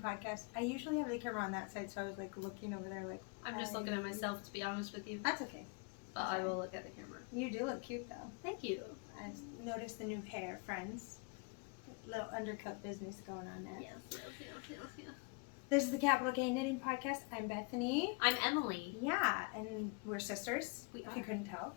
podcast. I usually have the camera on that side, so I was like looking over there like... I'm just looking at myself, to be honest with you. That's okay. But I will look at the camera. You do look cute, though. Thank you. I noticed the new hair, friends. Little undercut business going on there. Yes. This is the Capital K Knitting Podcast. I'm Bethany. I'm Emily. Yeah, and we're sisters, We if are. you couldn't tell.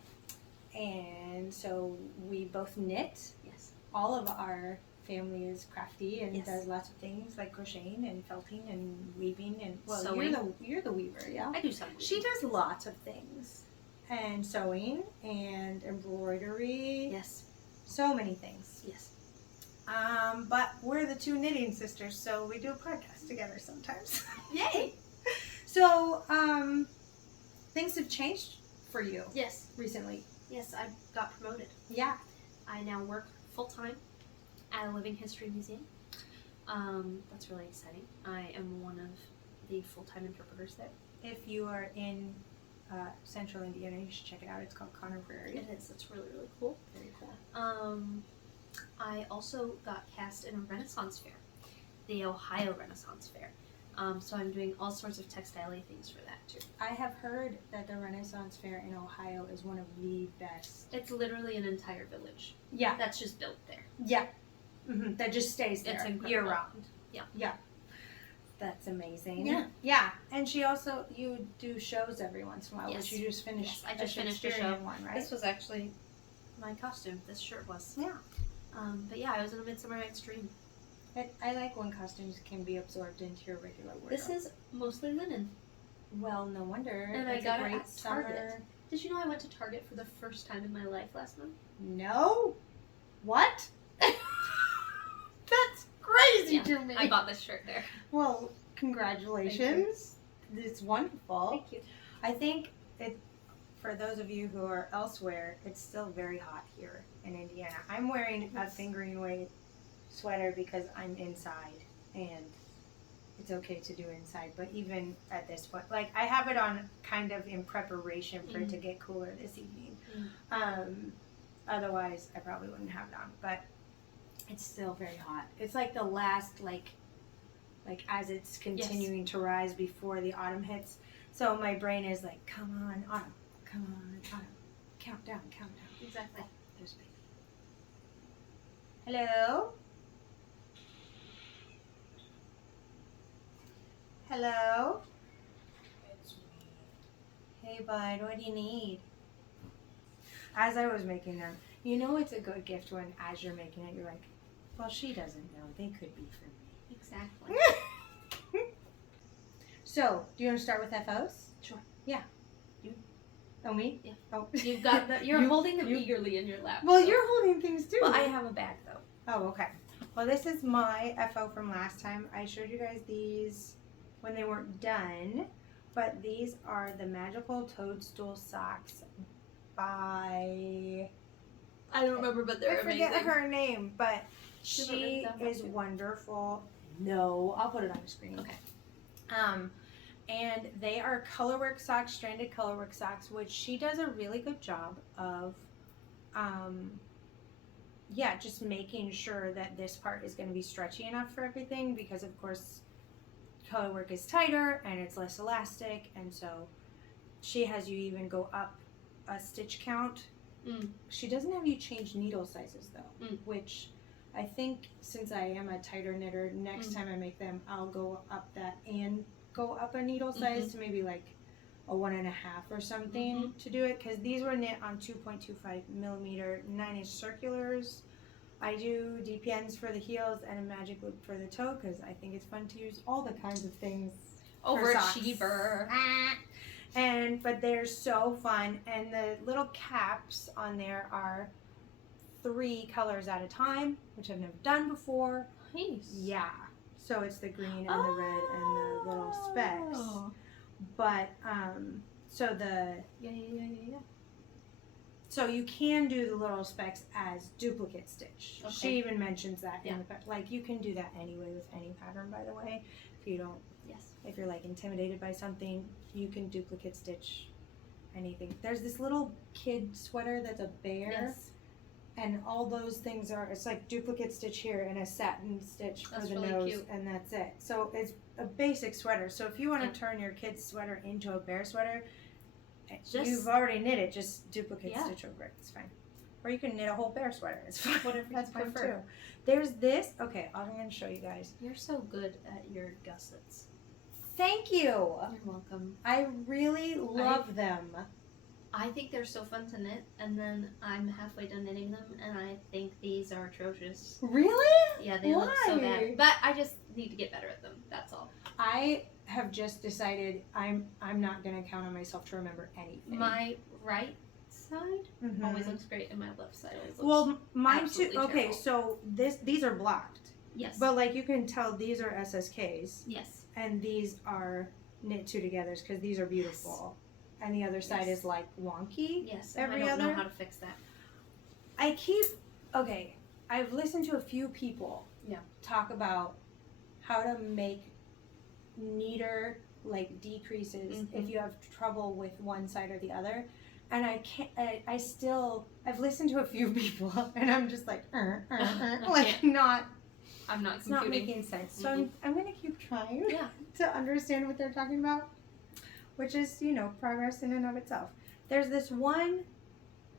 And so we both knit. Yes. All of our family is crafty and Yes. does lots of things like crocheting and felting and weaving and Sewing. You're the weaver, yeah. I do something. She does lots of things. And sewing and embroidery. Yes. So many things. Yes. But we're the two knitting sisters, so we do a podcast together sometimes. Yay! So, things have changed for you Yes. recently. Yes, I got promoted. Yeah. I now work full-time at a living history museum. That's really exciting. I am one of the full-time interpreters there. If you are in Central Indiana, you should check it out. It's called Conner Prairie. It is. It's really, really cool. Very cool. I also got cast in a Renaissance fair, the Ohio Renaissance Fair. So I'm doing all sorts of textile-y things for that too. I have heard that the Renaissance Fair in Ohio is one of the best. It's literally an entire village. Yeah. That's just built there. Yeah. Mm-hmm. That just stays there It's incredible. year-round. Yeah. Yeah. That's amazing. Yeah. Yeah. And you do shows every once in a while, Yes. which you just finished. Yes, I just finished a show. Shakespearean one, right? This was actually my costume. This shirt was. Yeah. But yeah, I was in A Midsummer Night's Dream. I like when costumes can be absorbed into your regular wardrobe. This is mostly linen. Well, no wonder. And It's I got a it great at summer. Target. Did you know I went to Target for the first time in my life last month? No. What? That's crazy to me. I bought this shirt there. Well, congratulations. It's wonderful. Thank you. I think for those of you who are elsewhere, it's still very hot here in Indiana. I'm wearing a fingering weight sweater because I'm inside and it's okay to do inside, but even at this point, like I have it on kind of in preparation for it to get cooler this evening. Otherwise I probably wouldn't have it on, but it's still very hot. It's like the last like as it's continuing to rise before the autumn hits. So my brain is like, come on, autumn, count down. Exactly. Oh, there's baby. Hello? Hello? It's me. Hey bud, what do you need? As I was making them, you know it's a good gift when as you're making it, you're like, well, she doesn't know. They could be for me. Exactly. So, do you want to start with FOs? Sure. Yeah. You? Oh, me? Yeah. Oh. You've got the, you're holding them eagerly in your lap. Well, so. you're holding things too. Well, I have a bag though. Oh, okay. Well, this is my FO from last time. I showed you guys these when they weren't done, but these are the Magical Toadstool Socks by... I don't remember, but they're amazing. I forget her name, but Should she is wonderful. No, I'll put it on the screen. Okay. And they are colorwork socks, stranded colorwork socks, which she does a really good job of, just making sure that this part is going to be stretchy enough for everything because, of course, colorwork is tighter and it's less elastic, and so she has you even go up a stitch count. She doesn't have you change needle sizes, though, which I think since I am a tighter knitter, next time I make them, I'll go up that and go up a needle size to maybe like a 1.5 or something to do it, because these were knit on 2.25 millimeter 9-inch circulars. I do DPNs for the heels and a magic loop for the toe because I think it's fun to use all the kinds of things. Overachiever. But they're so fun, and the little caps on there are 3 colors at a time, which I've never done before. Nice. Yeah. So it's the green and the red and the little specks. But so you can do the little specks as duplicate stitch. Okay. She even mentions that in the like you can do that anyway with any pattern, by the way. If you don't, if you're like intimidated by something, you can duplicate stitch anything. There's this little kid sweater that's a bear. And all those things are, it's like duplicate stitch here and a satin stitch for That's the really nose, cute. and that's it. So it's a basic sweater. So if you want to Yeah. turn your kid's sweater into a bear sweater, Just- you've already knit it, just duplicate Yeah. stitch over it. It's fine. Or you can knit a whole bear sweater. It's fine. Whatever you That's fine prefer. too. There's this. Okay, I'm going to show you guys. You're so good at your gussets. Thank you. You're welcome. I really love them. I think they're so fun to knit, and then I'm halfway done knitting them, and I think these are atrocious. Really? Yeah, they look so Why? bad. But I just need to get better at them. That's all. I have just decided I'm not going to count on myself to remember anything. My right side Mhm. always looks great, and my left side always looks. Well, mine too. absolutely Okay, terrible. so these are blocked, yes. but like you can tell these are SSKs, yes. and these are knit two togethers because these are beautiful, and the other side Yes. is like wonky. Yes. And Every I don't know other? how to fix that. I've listened to a few people talk about how to make neater like decreases if you have trouble with one side or the other. And I can't. I've listened to a few people, and I'm just like, like not. I'm not It's not computing. making sense. So I'm gonna keep trying Yeah. to understand what they're talking about, which is progress in and of itself. There's this one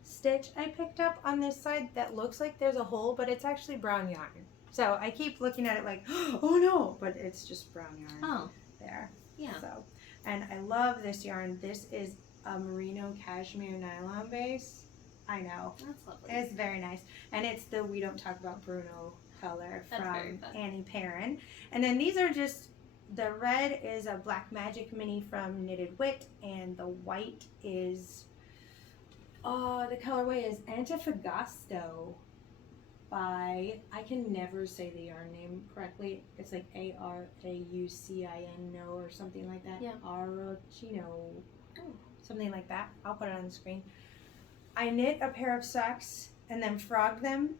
stitch I picked up on this side that looks like there's a hole, but it's actually brown yarn. So I keep looking at it like, oh no, but it's just brown yarn Oh. there. Yeah. So, and I love this yarn. This is a merino cashmere nylon base. I know. That's lovely. It's very nice. And it's the We Don't Talk About Bruno color That's very from fun. Annie Perrin. And then these are just, the red is a Black Magic mini from Knitted Wit, and the white is, the colorway is Antofagasta by, I can never say the yarn name correctly. It's like Araucino or something like that. Yeah. Araucino. Oh. Something like that. I'll put it on the screen. I knit a pair of socks and then frogged them,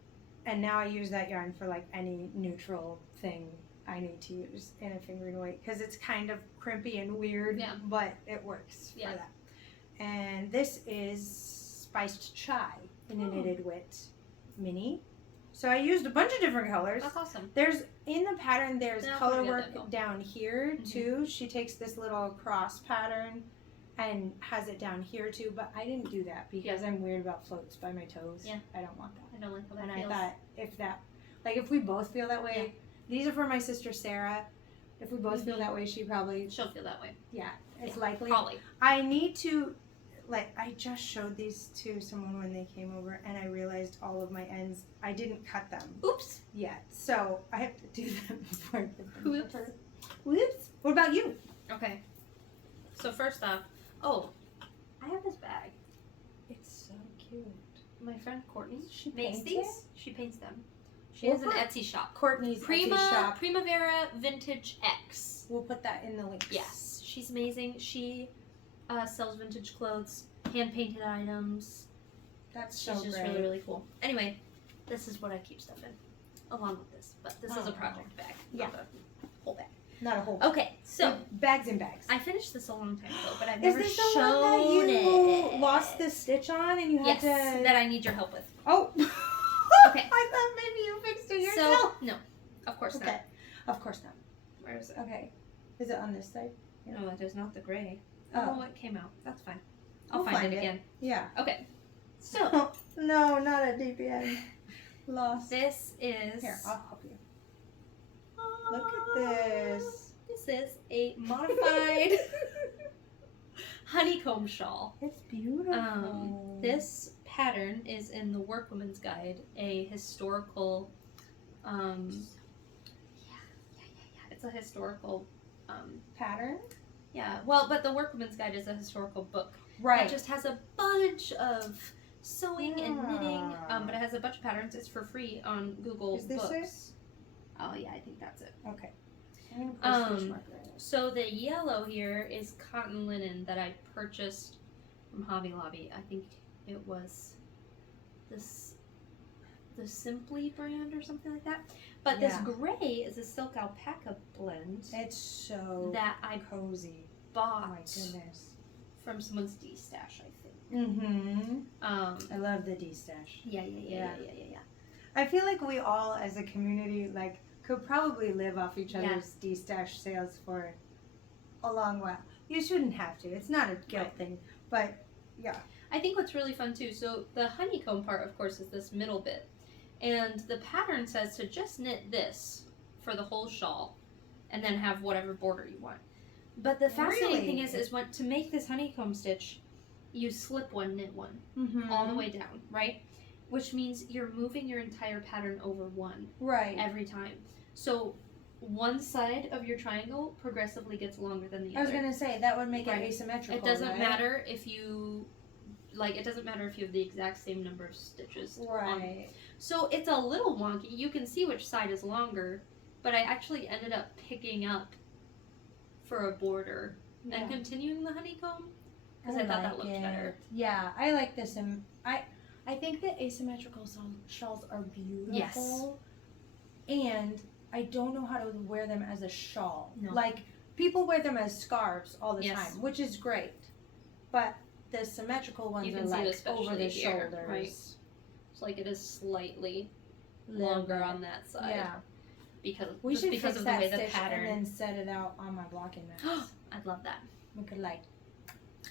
and now I use that yarn for like any neutral thing I need to use in a fingering weight because it's kind of crimpy and weird, Yeah. but it works Yeah. for that. And this is spiced chai in a Knitted Wit mini. So I used a bunch of different colors. That's awesome. There's in the pattern there's Yeah, I'll color probably get work that though. down here Mhm. too. She takes this little cross pattern and has it down here too, but I didn't do that because I'm weird about floats by my toes. Yeah. I don't want that. I don't like how that And feels. I thought if we both feel that way, these are for my sister Sarah. If we both feel that way, she probably, She'll feel that way. it's Yeah, likely. Probably. I need to, I just showed these to someone when they came over, and I realized all of my ends, I didn't cut them Oops. yet. So I have to do them before I put them to Whoops. her. Whoops. What about you? Okay. So first off, I have this bag. It's so cute. My friend Courtney She makes paints these. it? She paints them. She We'll has an put Etsy shop. Courtney's Etsy shop. Primavera Vintagex. We'll put that in the links. Yes, she's amazing. She sells vintage clothes, hand painted items. That's She's so just great. really, really cool. Anyway, this is what I keep stuff in, along with this. But this is Oh. a project bag, Yeah. not a whole bag. Not a whole. Okay, so bags and bags. I finished this a long time ago, but I've Is never this the shown one that you it. lost the stitch on and you had Yes, to? that I need your help with. Oh. Okay. I thought maybe you fixed it So yourself. no, of course Okay. Of course not. not. Where is it? Okay. Is it on this side? No, it is not the gray. Oh. Oh, it came out. That's fine. I'll We'll find find it it. again. Yeah. Okay. So No, not a DPN. Lost. this is. Here, I'll help you. Look at this. This is a modified honeycomb shawl. It's beautiful. This pattern is in the Workwoman's Guide, a historical. It's a historical. Pattern? Yeah. Well, but the Workwoman's Guide is a historical book. Right. It just has a bunch of sewing and knitting, Yeah. but it has a bunch of patterns. It's for free on Google Is this Books. it? Oh yeah, I think that's it. Okay. I'm gonna put a stitch marker in it. So the yellow here is cotton linen that I purchased from Hobby Lobby. I think it was the Simply brand or something like that. But this Yeah. gray is a silk alpaca blend It's so that I cozy. Oh bought my goodness. from someone's D-stash, I think. Mm-hmm. I love the D-stash. Yeah. I feel like we all, as a community, like, could probably live off each other's D-stash sales for a long while. You shouldn't have to. It's not a guilt thing, but yeah. I think what's really fun too, so the honeycomb part, of course, is this middle bit. And the pattern says to just knit this for the whole shawl and then have whatever border you want. But the fascinating thing is when to make this honeycomb stitch, you slip one, knit one, all the way down, right? Which means you're moving your entire pattern over one every time. So one side of your triangle progressively gets longer than the other. I was going to say, that would make it asymmetrical, It doesn't matter if you... Like, it doesn't matter if you have the exact same number of stitches. Right. So it's a little wonky. You can see which side is longer, but I actually ended up picking up for a border and continuing the honeycomb because I thought that looked better. Yeah, I like this. And I think that asymmetrical shawls are beautiful. Yes. And I don't know how to wear them as a shawl. No. Like, people wear them as scarves all the time, which is great. But the symmetrical ones are like over the shoulders. Right. It's like it is slightly longer on that side. Yeah. Because we should because fix of the that way the stitch pattern. and then set it out on my blocking mat. I'd love that. We could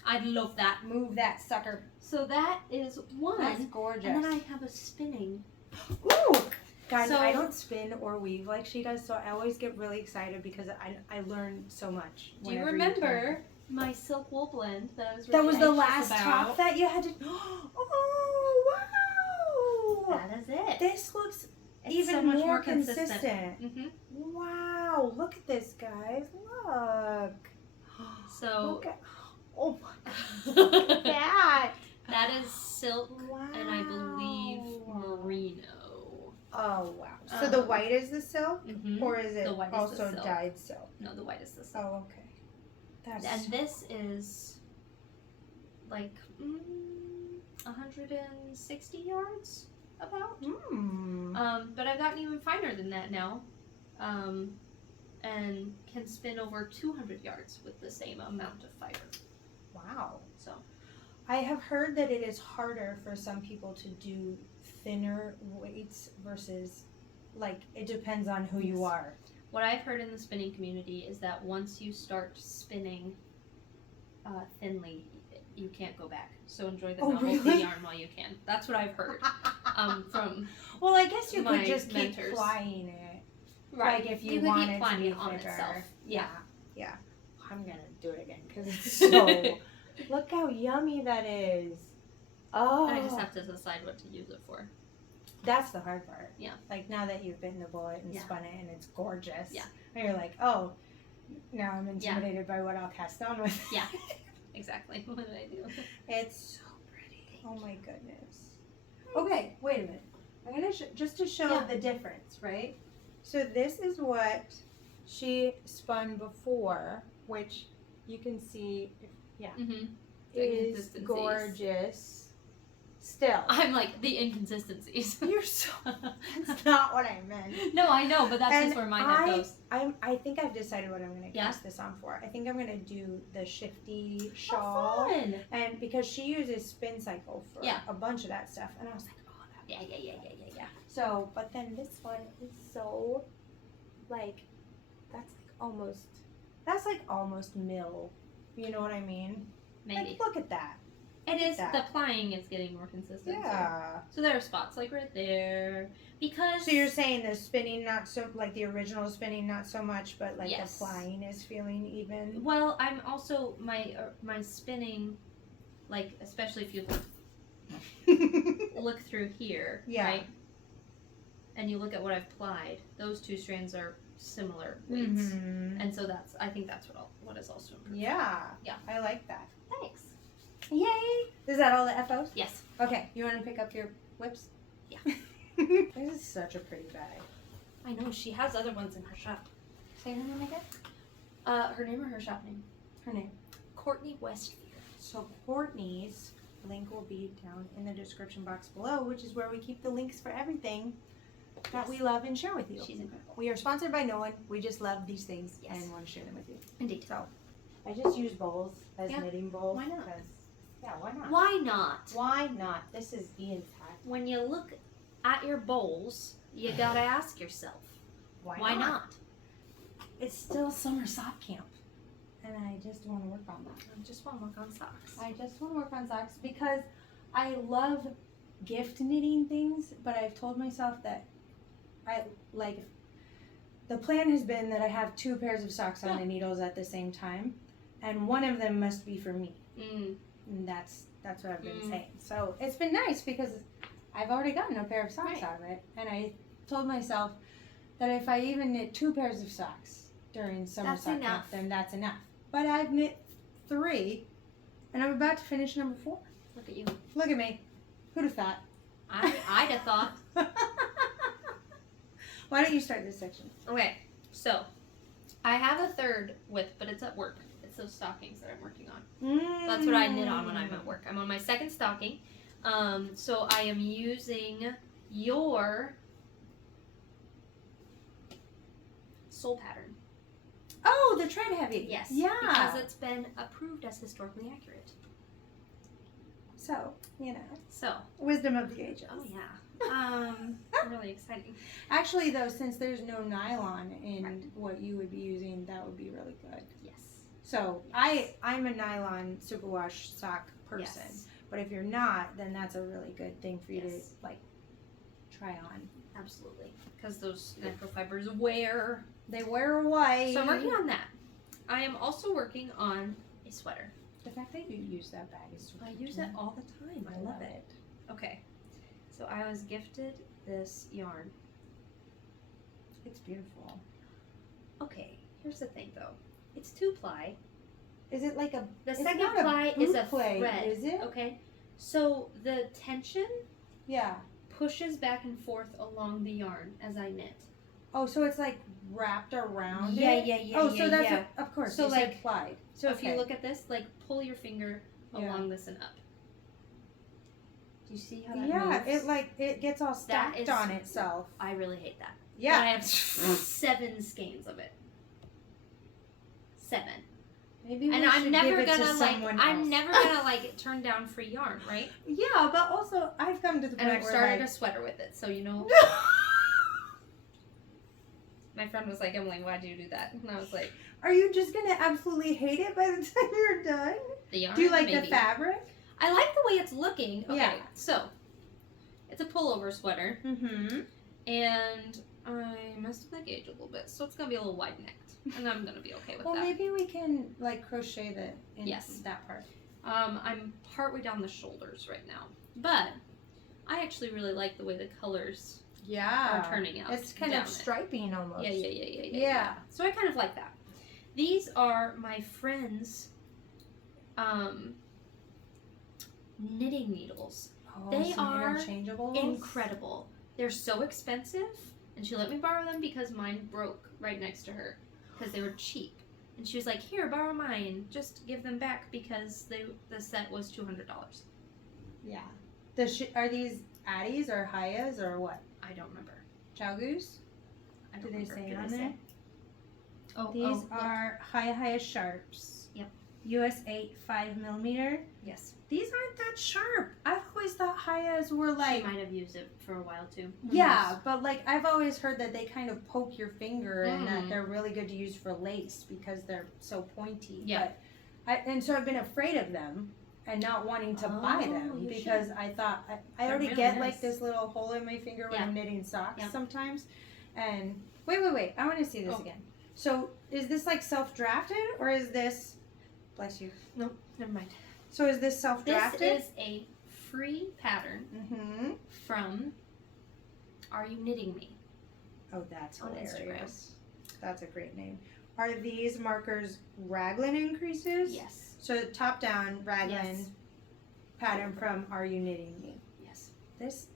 I'd love that. Move that sucker. So that is one. That's gorgeous. And then I have a spinning. Ooh! Guys, I don't spin or weave like she does, so I always get really excited because I learn so much. Do you remember my silk wool blend that I was really That was the last top that you had to... Oh, wow! That is it. This looks It's even so much more more consistent. Mm-hmm. Wow! Look at this, guys. Look. So... Look at... Oh my God. Look at that. That is silk and I believe merino. Oh, wow. So the white is the silk? Or is it also silk. dyed silk? No, the white is the silk. Oh, okay. And this is like 160 yards about. But I've gotten even finer than that now, and can spin over 200 yards with the same amount of fiber. Wow. So I have heard that it is harder for some people to do thinner weights versus, like, it depends on who you are. What I've heard in the spinning community is that once you start spinning thinly, you can't go back. So enjoy the novelty yarn while you can. That's what I've heard from. Well, I guess you my could just keep mentors. flying it, Right. Like if you could wanted keep to flying be it on thicker. itself. Yeah. I'm gonna do it again because it's so. Look how yummy that is. Oh. I just have to decide what to use it for. That's the hard part. Yeah. Like now that you've bitten the bullet and spun it and it's gorgeous. Yeah. And you're like, oh, now I'm intimidated by what I'll cast on with. Yeah. Exactly. What did I do? It's so pretty. Oh my goodness. Okay, wait a minute. I'm gonna just to show the difference, right? So this is what she spun before, which you can see. Is gorgeous. Still, I'm like the inconsistencies. You're so. That's not what I meant. No, I know, but that's just where my head goes. I think I've decided what I'm going to cast this on for. I think I'm going to do the shifty shawl. Fun. And because she uses spin cycle for a bunch of that stuff, and I was like, oh, that. Yeah. So, but then this one is so, like, that's like almost mill. You know what I mean? Maybe. Like, look at that. It is, the plying is getting more consistent. Yeah. So there are spots like right there. Because... So you're saying the spinning not so, like the original spinning not so much, but like the plying is feeling even? Well, I'm also, my spinning, like, especially if you look through here, right? And you look at what I've plied, those two strands are similar weights. And so I think that's what is also improved. Yeah. I like that. Thanks. Yay! Is that all the FOs? Yes. Okay, you want to pick up your whips? Yeah. This is such a pretty bag. I know, she has other ones in her shop. Say her name again? Her name or her shop name? Her name. Courtney Westfield. So Courtney's link will be down in the description box below, which is where we keep the links for everything that we love and share with you. She's incredible. We are sponsored by no one. We just love these things and want to share them with you. Indeed. So I just use bowls as knitting bowls. Why not? Because Yeah, why not? Why not? Why not? This is Ian's hat. When you look at your bowls, you gotta ask yourself, why not? It's still summer sock camp. And I just want to work on that. I just want to work on socks. I just want to work on socks because I love gift knitting things, but I've told myself that the plan has been that I have 2 pairs of socks on the needles at the same time, and one of them must be for me. And that's what I've been saying. So it's been nice because I've already gotten a pair of socks out of it, and I told myself that if I even knit 2 pairs of socks during summer sock camp, then that's enough. But I've knit 3, and I'm about to finish number 4. Look at you. Look at me. Who'd have thought? I'd have thought. Why don't you start this section? Okay, so I have a third width, but it's at work. It's those stockings that I'm working on. That's what I knit on when I'm at work. I'm on my second stocking. So I am using your sole pattern. Oh, the trend heavy. Yes. Yeah. Because it's been approved as historically accurate. So, So. Wisdom of the ages. Oh yeah. Really exciting. Actually, though, since there's no nylon in what you would be using, that would be really good. Yes. So I'm a nylon superwash sock person, but if you're not, then that's a really good thing for you to try on. Absolutely, because those microfibers wear. They wear away. So I'm working on that. I am also working on a sweater. The fact that you use that bag is so I cute. use it all the time. I love it. Okay, so I was gifted this yarn. It's beautiful. Okay, here's the thing though. It's 2-ply. Is it like a? The it's second not ply is a play, thread. Is it? Okay, so the tension pushes back and forth along the yarn as I knit. Oh, so it's like wrapped around Yeah. it? Oh, so that's of course. So you said plied. So if you look at this, pull your finger along this and up. Do you see how that moves? it gets all stacked on itself. I really hate that. Yeah. And I have 7 skeins of it. 7. Maybe we and should I'm never give it gonna to someone I'm else. never gonna turn down free yarn, right? Yeah, but also I've come to the point and I've where started a sweater with it, so my friend was like, Emily, why'd you do that? And I was like, are you just gonna absolutely hate it by the time you're done? The yarn? Do you like the fabric? I like the way it's looking. Okay, yeah. So it's a pullover sweater. Mm-hmm. And I messed with the gauge a little bit, so it's gonna be a little wide necked. And I'm gonna be okay with that. Well, maybe we can crochet that part. I'm partway down the shoulders right now, but I actually really like the way the colors are turning out. It's kind of striping almost. Yeah. So I kind of like that. These are my friend's knitting needles. Oh, they are interchangeable. Incredible. They're so expensive, and she let me borrow them because mine broke right next to her because they were cheap. And she was like, "Here, borrow mine. Just give them back because the set was $200." Yeah. Are these Addies or Hayas or what? I don't remember. Chowgoos? Do they say on there? Oh, these are Haya Sharps. Yep. US 8 5mm. Yes. These aren't that sharp. I've always thought Hayas were She might have used it for a while too. Yeah, but I've always heard that they kind of poke your finger and that they're really good to use for lace because they're so pointy. Yeah. And so I've been afraid of them and not wanting to buy them because I thought I already really get this little hole in my finger when I'm knitting socks sometimes. And wait, I want to see this again. So is this self-drafted or is this? Bless you. Nope, never mind. So is this self-drafted? This is a free pattern from Are You Knitting Me? Oh, that's on hilarious. Instagram. That's a great name. Are these markers raglan increases? Yes. So top down raglan pattern from Are You Knitting Me? Yes. This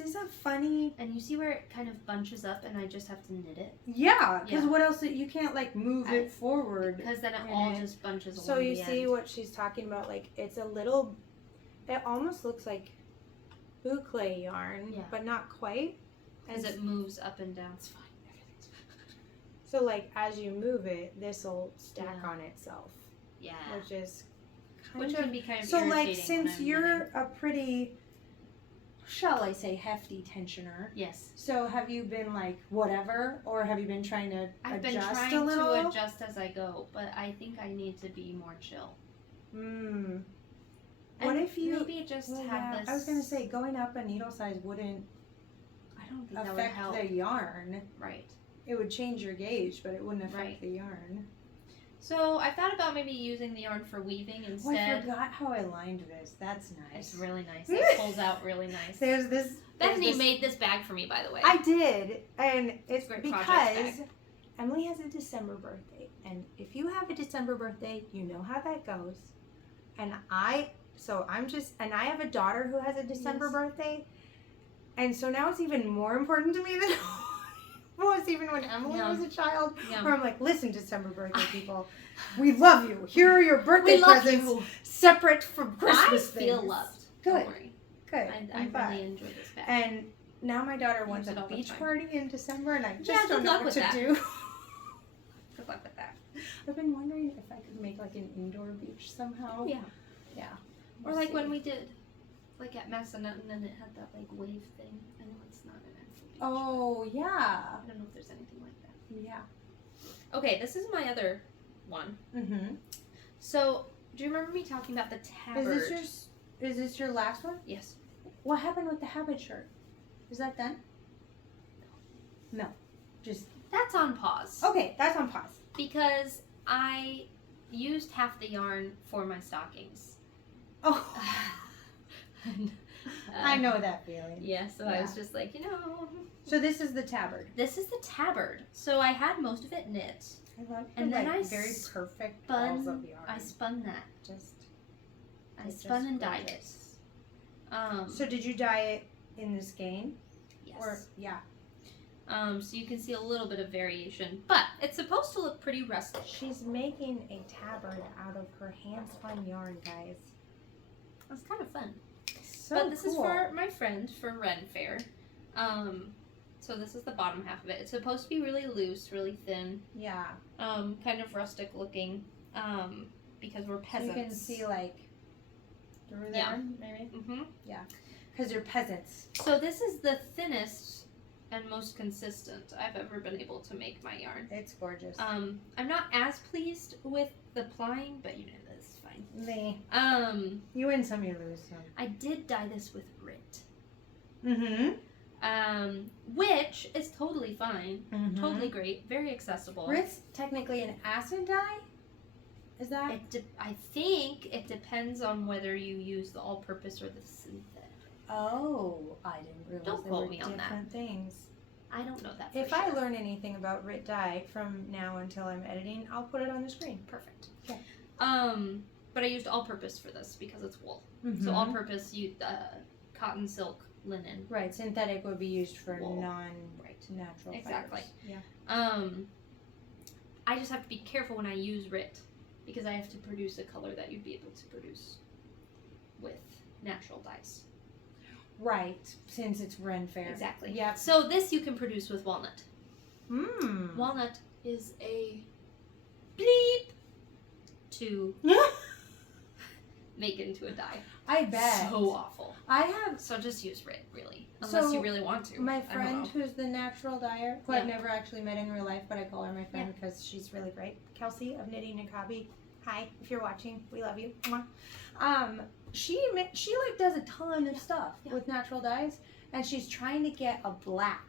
is a funny. And you see where it kind of bunches up and I just have to knit it? Yeah, because what else? You can't move it forward. Because then it all just bunches along So you the see end. what she's talking about? It's a little. It almost looks like boucle yarn, but not quite. As it moves up and down. It's fine. Everything's fine. So as you move it, this will stack on itself. Yeah. Which is which can be kind of So irritating. like, since you're a pretty, shall I say, hefty tensioner. Yes. So have you been like whatever, or have you been trying to I've been adjust trying a little? to adjust as I go, but I think I need to be more chill. What if you maybe just have this? I was gonna say going up a needle size wouldn't I don't think that would affect help. the yarn. Right. It would change your gauge, but it wouldn't affect Right. the yarn. So I thought about maybe using the yarn for weaving Oh, I instead. forgot how I lined this. That's nice. It's really nice. It pulls out really nice. There's this. Bethany made this bag for me, by the way. I did, and it's Great because project bag. Emily has a December birthday, and if you have a December birthday, you know how that goes. And I have a daughter who has a December Yes. birthday, and so now it's even more important to me than it was even when Emily Yeah. was a child. Yeah. Where I'm like, listen, December birthday people, we love you. Here are your birthday We love presents, you. separate from Christmas I feel things. loved. Good. Don't worry. Good. I I'm glad. really enjoy this bag. And now my daughter wants Use it a all the beach time. party in December, and I just Yeah, don't good know luck what with to that. do. Good luck with that. I've been wondering if I could make like an indoor beach somehow. Oh, yeah. Yeah. Or We'll like see. when we did, like at Massanutten, and it had that like wave thing. I know it's not an actual beach. Oh yeah. I don't know if there's anything like that. Yeah. Okay, this is my other one. Mhm. So, do you remember me talking about the tabard? Is this your last one? Yes. What happened with the habit shirt? Is that done? No. Just That's on pause. okay. That's on pause. Because I used half the yarn for my stockings. Oh. And, I know that feeling. Yeah, so I was just like, So this is the tabard. this is the tabard. So I had most of it knit. I love And then I very perfect balls of yarn. I spun that. I It's spun just and dyed it. gorgeous. So did you dye it in the skein? Yes. Or yeah. So you can see a little bit of variation, but it's supposed to look pretty rustic. She's making a tabard out of her hand-spun yarn, guys. It's kind of fun. So but this is cool. for my friend for Ren Fair. So this is the bottom half of it. It's supposed to be really loose, really thin, Yeah. kind of rustic looking, because we're peasants. So you can see like through there, Yeah. maybe. Mm-hmm. Because you're peasants. So this is the thinnest and most consistent I've ever been able to make my yarn. It's gorgeous. I'm not as pleased with the plying, but that's fine. Me. Um, You win some, you lose some. I did dye this with Rit. Mm-hmm. Which is totally fine, totally great, very accessible. Rit's technically an acid dye. Is that? I think it depends on whether you use the all-purpose or the synthetic. Oh, I didn't realize Don't there quote were me on that. different things. I don't know that for If sure. I learn anything about Rit dye from now until I'm editing, I'll put it on the screen. Perfect. Okay. But I used all-purpose for this because it's wool. Mm-hmm. So all-purpose, cotton, silk, linen. Right, synthetic would be used for Wool. non-natural Exactly. fibers. Yeah. I just have to be careful when I use Rit because I have to produce a color that you'd be able to produce with natural dyes. Right, since it's Ren Fair. Exactly. Yeah. So this you can produce with walnut. Mmm. Walnut is a bleep to make it into a dye. I bet. So awful. I have So just use Rit, really. Unless you really want to. my I don't friend know. who's the natural dyer, who I've Yeah. never actually met in real life, but I call her my friend because she's really great. Kelsey of Knitting Niqabi. Hi, if you're watching, we love you. Mwah. She like does a ton of stuff with natural dyes, and she's trying to get a black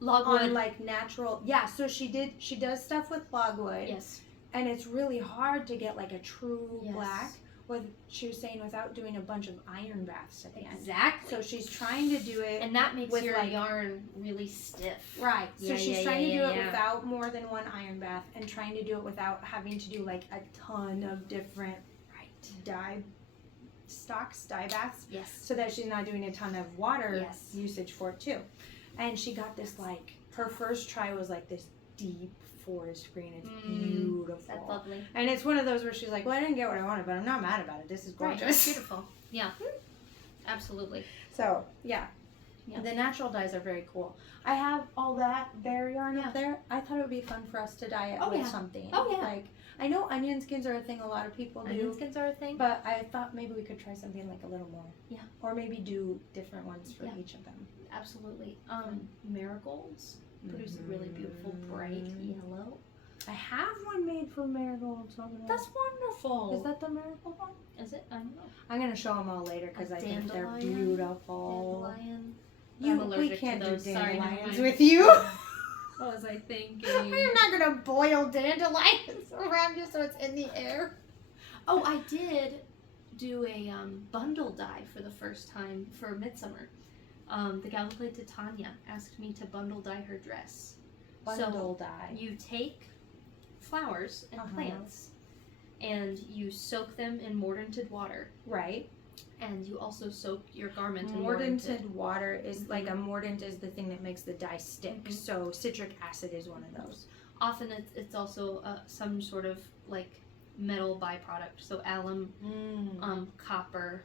Logwood. on like natural. Yeah, so she does stuff with logwood. Yes. And it's really hard to get like a true Yes. black. She was saying without doing a bunch of iron baths at the end. Exactly. So she's trying to do it. And that makes with, your like- yarn really stiff. Right. So Yeah, she's yeah, trying yeah, to do it yeah. without more than one iron bath and trying to do it without having to do like a ton of different dye baths. Yes. So that she's not doing a ton of water Yes. usage for it too. And she got this like, her first try was like this deep forest green. It's beautiful. That's lovely. And it's one of those where she's like, well, I didn't get what I wanted, but I'm not mad about it. This is gorgeous. Right. It's beautiful. Yeah. Absolutely. So, yeah. Yeah. The natural dyes are very cool. I have all that bear yarn up there. I thought it would be fun for us to dye it with something. Oh, yeah. Like, I know onion skins are a thing a lot of people do. Onion skins are a thing. But I thought maybe we could try something like a little more. Yeah. Or maybe do different ones for each of them. Absolutely. Marigolds produce a really beautiful bright yellow. I have one made for marigolds over there. That's wonderful. Is that the marigold one? Is it? I don't know. I'm going to show them all later because I think they're Dandelion? beautiful. Dandelion. We allergic can't to do those. Sorry, never dandelions mind. with you. What was I thinking? I'm not going to boil dandelions around you so it's in the air. Oh, I did do a bundle dye for the first time for Midsummer. The gal who played Titania asked me to bundle dye her dress. Bundle dye. You take flowers and plants and you soak them in mordant water. Right. And you also soak your garment in Mordant water is like a mordant is the thing that makes the dye stick. So citric acid is one of those. Often it's also some sort of like metal byproduct. So alum, copper,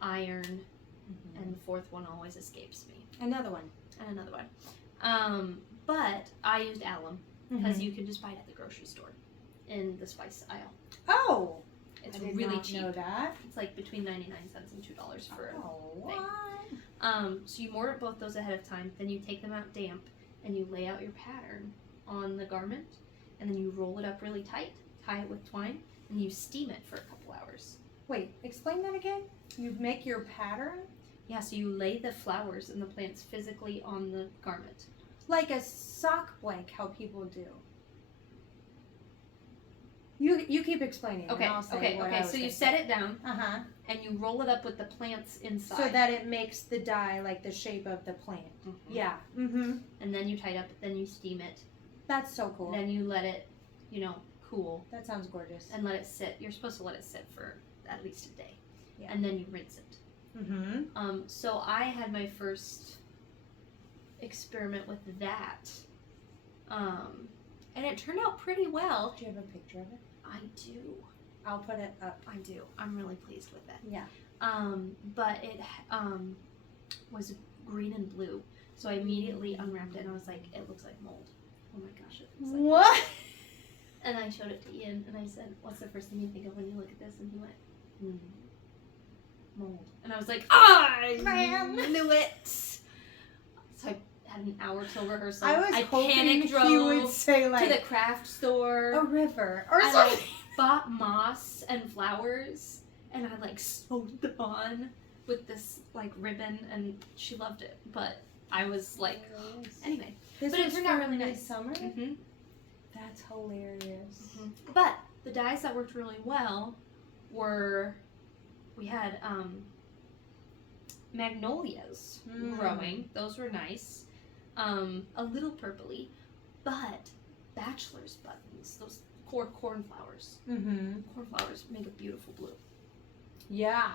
iron, and the fourth one always escapes me. Another one. And another one. But I used alum because you can just buy it at the grocery store in the spice aisle. Oh! It's I did really not cheap. know that. It's like between 99 cents and $2 for a thing. What? So you mordant both those ahead of time, then you take them out damp, and you lay out your pattern on the garment, and then you roll it up really tight, tie it with twine, and you steam it for a couple hours. Wait, explain that again? You make your pattern? Yeah, so you lay the flowers and the plants physically on the garment. Like a sock blank, how people do. You keep explaining. Okay, and I'll say what I okay. was So you gonna set say. it down, Uh-huh. and you roll it up with the plants inside. So that it makes the dye like the shape of the plant. Yeah. Mm-hmm. And then you tie it up, then you steam it. That's so cool. Then you let it, cool. That sounds gorgeous. And let it sit. You're supposed to let it sit for at least a day. Yeah. And then you rinse it. Mm-hmm. So I had my first experiment with that. And it turned out pretty well. Do you have a picture of it? I do. I'll put it up. I do. I'm really pleased with it. Yeah. But it was green and blue. So I immediately unwrapped it and I was like, it looks like mold. Oh my gosh, it looks like mold. What? And I showed it to Ian and I said, what's the first thing you think of when you look at this? And he went, mold. And I was like, I knew it. So I had an hour till rehearsal. I was hoping panic drove he would say like to the craft store. a river or I something. bought moss and flowers and I sewed them on with this ribbon and she loved it. But I was like, anyway. This But it was turned out for really nice. Summer. Mm-hmm. That's hilarious. But the dyes that worked really well were, we had magnolias growing. Those were nice. A little purpley, but bachelor's buttons, those cornflowers. Cornflowers make a beautiful blue. Yeah.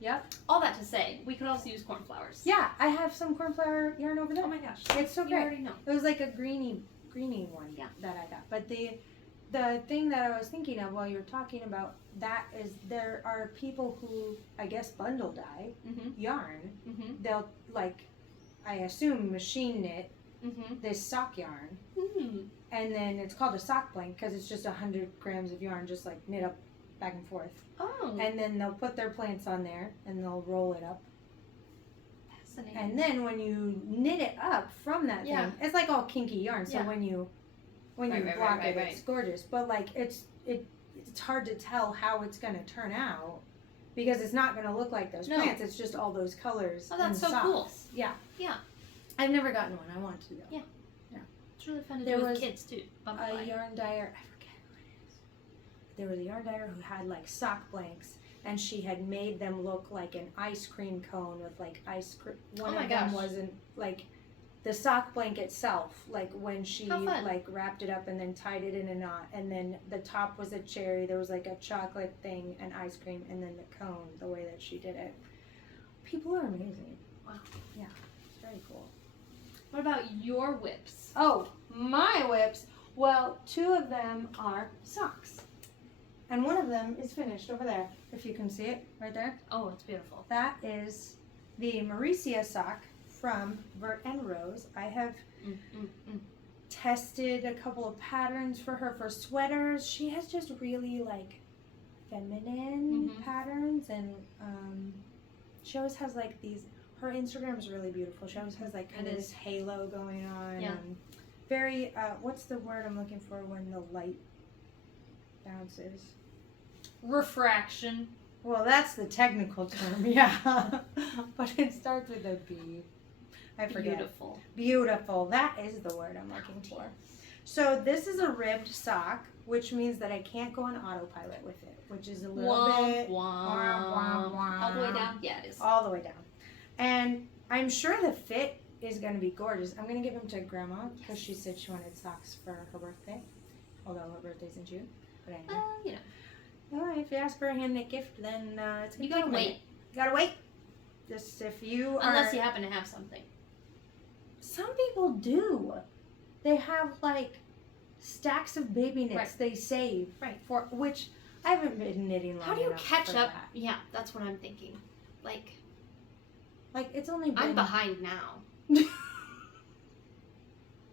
Yep. All that to say, we could also use cornflowers. Yeah, I have some cornflower yarn over there. Oh my gosh. It's so You great. already know. It was like a greeny one that I got. But the thing that I was thinking of while you were talking about that is there are people who, I guess, bundle dye yarn. They'll, I assume, machine knit this sock yarn. And then it's called a sock blank because it's just 100 grams of yarn just knit up back and forth. Oh. And then they'll put their plants on there and they'll roll it up. Fascinating. And then when you knit it up from that thing, it's like all kinky yarn. So when you block it, it's gorgeous. But it's hard to tell how it's gonna turn out because it's not gonna look like those plants. It's just all those colors. Oh, that's and so cool. Yeah. Yeah. I've never gotten one. I want to though. Yeah. It's really fun to There do with was kids too. A yarn dyer. I forget who it is. There was a yarn dyer who had sock blanks. And she had made them look like an ice cream cone with ice cream. One of them wasn't the sock blank itself, when she wrapped it up and then tied it in a knot, and then the top was a cherry. There was a chocolate thing and ice cream, and then the cone. The way that she did it, people are amazing. Wow. Yeah, it's very cool. What about your whips? Oh, my whips. Well, 2 of them are socks. And one of them is finished over there, if you can see it, right there. Oh, it's beautiful. That is the Mauricia sock from Vert and Rose. I have tested a couple of patterns for her for sweaters. She has just really like feminine patterns, and she always has like these. Her Instagram is really beautiful. She always has like kind of this halo going on. Yeah. Very. What's the word I'm looking for when the light bounces? Refraction. Well, that's the technical term, yeah. But it starts with a B. I forget. Beautiful. Beautiful. That is the word I'm looking for. So this is a ribbed sock, which means that I can't go on autopilot with it, which is a little bit... All the way down? Yeah, it is. All the way down. And I'm sure the fit is going to be gorgeous. I'm going to give them to Grandma because she said she wanted socks for her birthday, although her birthday's in June. But anyway. You know. Well, if you ask for a hand-knit gift, then it's going You to gotta wait. You gotta wait. Just if you are... Unless you happen to have something. Some people do. They have like stacks of baby knits they save for, which I haven't been knitting long. How do you enough catch for up? that. Yeah, that's what I'm thinking. Like it's only been... I'm behind now.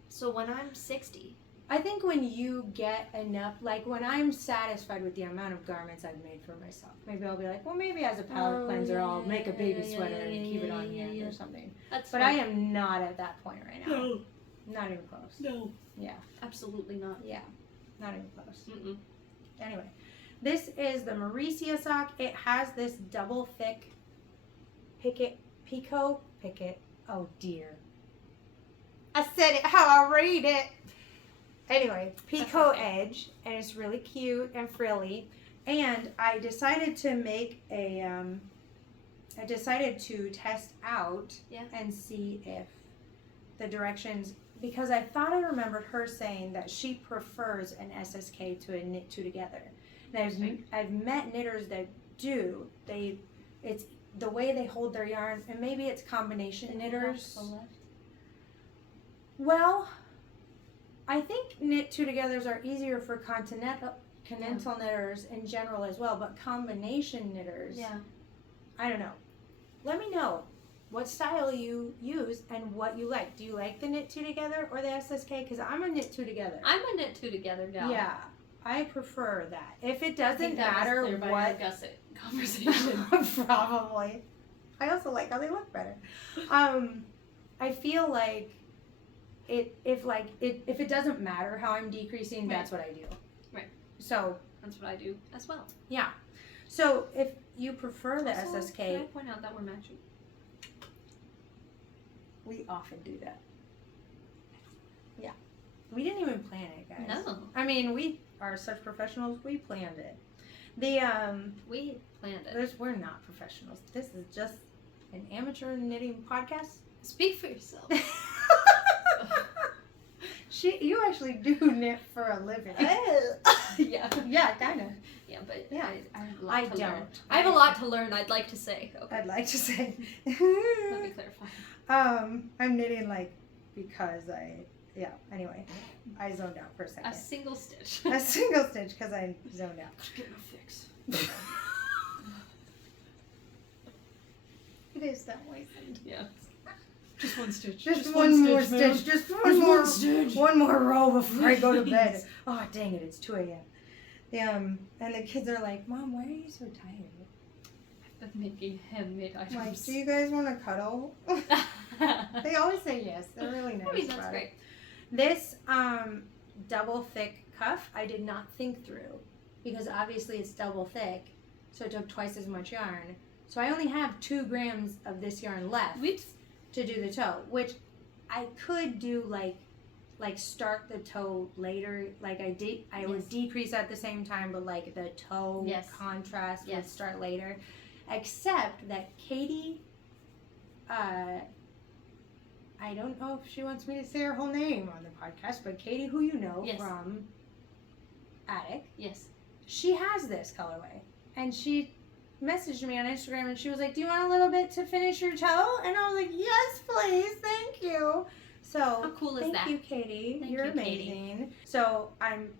So when I'm 60, I think when you get enough, like when I'm satisfied with the amount of garments I've made for myself, maybe I'll be like, well, maybe as a palette cleanser, I'll make a baby sweater and keep it on hand or something. That's But fine. I am not at that point right now. No. Not even close. No. Yeah. Absolutely not. Yeah. Not even close. Mm-mm. Anyway, this is the Mauricia sock. It has this double thick pico. Oh dear. I said it how I read it. Anyway, pico edge, and it's really cute and frilly. And I decided to make a, I decided to test out and see if the directions, because I thought I remembered her saying that she prefers an SSK to a knit two together. And I've met knitters that do. It's the way they hold their yarn, and maybe it's combination knitters. Well, I think knit two togethers are easier for continental knitters in general as well, but combination knitters, I don't know. Let me know what style you use and what you like. Do you like the knit two together or the SSK? Because I'm a knit two together. I'm a knit two together gal. Yeah, I prefer that. If it doesn't I think that matter was clear by what our gusset conversation. probably. I also like how they look better. I feel like if it doesn't matter how I'm decreasing, that's what I do. Right. So that's what I do as well. yeah. So if you prefer the Also, SSK, can I point out that we're matching? we often do that. Yeah. We didn't even plan it, guys. No. I mean, we are such professionals. We planned it. We planned it. We're not professionals. This is just an amateur knitting podcast. Speak for yourself. You actually do knit for a living. Yeah. Yeah, kind of. Yeah, but Yeah. I have a lot to learn. don't. I have a lot to learn, I'd like to say. Okay. I'd like to say. Let me clarify. I'm knitting because anyway, I zoned out for a second. A single stitch. A single stitch because I zoned out. Get my fix. It is that way. Yeah. Just one stitch. Just one more man. stitch. Just one more stitch. One more row before I go to bed. Oh dang it! It's 2 a.m. And the kids are like, "Mom, why are you so tired?" I've been making handmade items. I'm like, do you guys want to cuddle? They always say yes. They're really nice. I mean, that's about great. it. This double thick cuff, I did not think through because obviously it's double thick, so it took twice as much yarn. So I only have 2 grams of this yarn left to do the toe, which I could do like start the toe later. Like I would decrease at the same time, but like the toe contrast would start later. Except that Katie, I don't know if she wants me to say her whole name on the podcast, but Katie, who you know from Attic, she has this colorway, and she messaged me on Instagram, and she was like, "Do you want a little bit to finish your toe?" And I was like, "Yes, please, thank you." So how cool is that? Thank you, Katie. Thank You're you, amazing. Katie. So I'm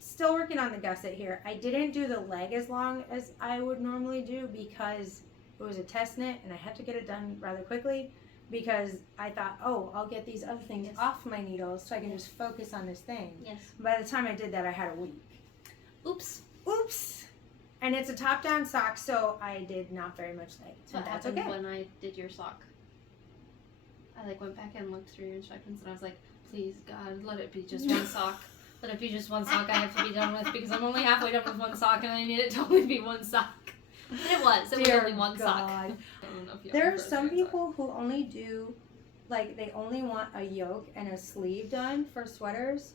still working on the gusset here. I didn't do the leg as long as I would normally do because it was a test knit and I had to get it done rather quickly. because I thought, oh, I'll get these other things Yes. off my needles so I can Yes. just focus on this thing. Yes. By the time I did that, I had a week. Oops. Oops. And it's a top-down sock, so I did not very much like it. That's what That's happened okay. when I did your sock. I like went back and looked through your instructions, and I was like, please God, let it be just one sock. Let it be just one sock I have to be done with, because I'm only halfway done with one sock and I need it to only be one sock. And it was. It was Dear only one sock. God. I don't know if you There ever are froze some your sock. people who only do, like, they only want a yoke and a sleeve done for sweaters,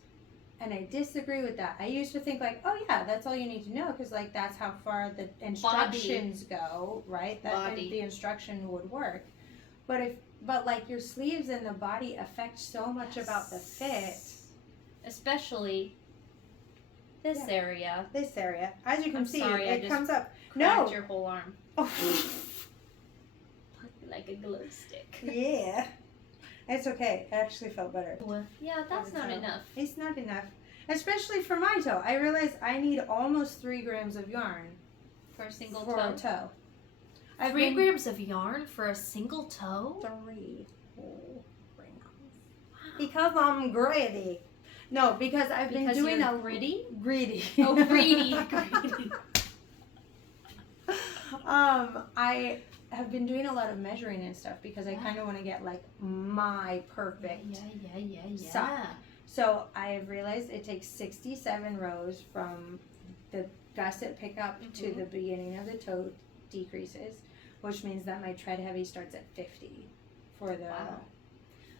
and I disagree with that. I used to think, like, oh yeah, that's all you need to know, because, like, that's how far the instructions go, right? That Body. the instruction would work. But like, your sleeves and the body affect so much about the fit. Especially this Yeah. area. This area, as you can I'm see, sorry, I it just comes up. Cracked No. your whole arm. Oh. Like a glow stick. Yeah. It's okay. It actually felt better. Yeah, that's not enough. It's not enough. Especially for my toe. I realized I need almost 3 grams of yarn For a single for toe. a toe. I've 3 been- grams of yarn for a single toe? 3 whole grams. Because I'm greedy. No, because I've been Because doing you're a gritty? greedy. Oh, greedy. Greedy. I have been doing a lot of measuring and stuff because I kind of want to get like my perfect. Yeah. sock. So I have realized it takes 67 rows from the gusset pickup to Mhm. the beginning of the toe decreases, which means that my tread heavy starts at 50 for the. Wow.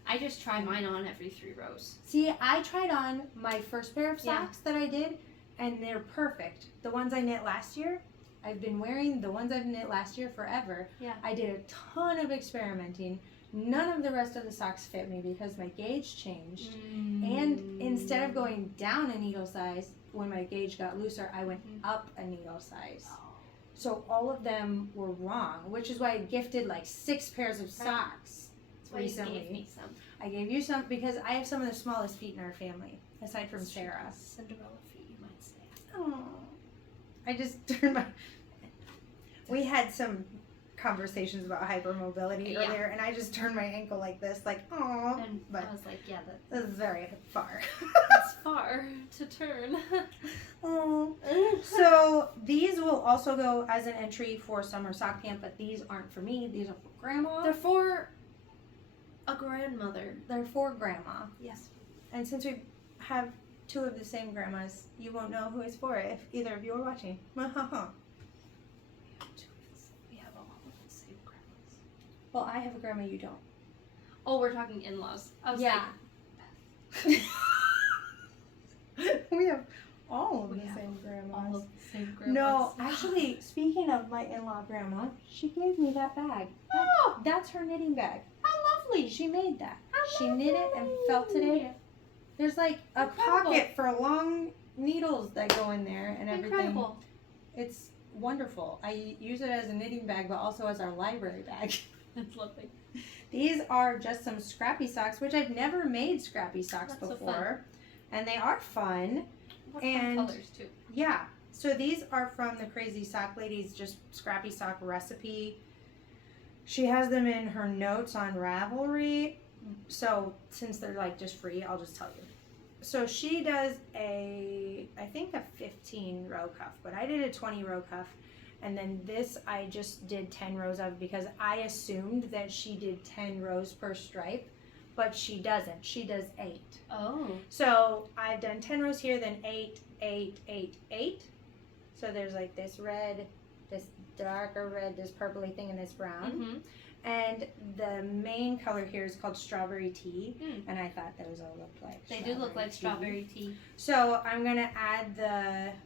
I just try mine on every 3 rows. See, I tried on my first pair of Yeah. socks that I did, and they're perfect. The ones I knit last year, I've been wearing the ones I've knit last year forever. Yeah. I did a ton of experimenting. None of the rest of the socks fit me because my gauge changed. And instead of going down a needle size, when my gauge got looser, I went up a needle size. So all of them were wrong, which is why I gifted like 6 pairs of socks That's why you recently. gave me some. I gave you some because I have some of the smallest feet in our family, aside from Sarah. Cinderella feet, you might say. Oh, I just turned my. We had some conversations about hypermobility Yeah. earlier, and I just turned my ankle like this, like, oh, And but I was like, yeah, this is very far. that's far to turn. Oh. So these will also go as an entry for summer sock camp, but these aren't for me. These are for grandma. They're for a grandmother. They're for grandma. Yes. And since we have 2 of the same grandmas, you won't know who it's for if either of you are watching. We have all of the same grandmas. Well, I have a grandma you don't. Oh, we're talking in-laws. I was Yeah. like, We have all of We the have same grandmas. all of the same grandmas. No, actually, speaking of my in-law grandma, she gave me that bag. Oh, That's her knitting bag. how lovely. She made that. How She knit it and felted it. There's like a Incredible. pocket for long needles that go in there and everything. Incredible. It's wonderful. I use it as a knitting bag, but also as our library bag. That's lovely. These are just some scrappy socks, which I've never made scrappy socks That's so before. And they are fun. What And- fun colors too. Yeah. So these are from the Crazy Sock Lady's just scrappy sock recipe. She has them in her notes on Ravelry. So since they're like just free, I'll just tell you. So she does I think a 15 row cuff, but I did a 20 row cuff. And then this I just did 10 rows of because I assumed that she did 10 rows per stripe, but she doesn't. She does 8. Oh. So I've done 10 rows here, then 8, 8, 8, 8. So there's like this red, this darker red, this purpley thing, and this brown. Mm-hmm. And the main color here is called strawberry tea. Mm. And I thought those all looked like They do look like tea. strawberry tea. So I'm going to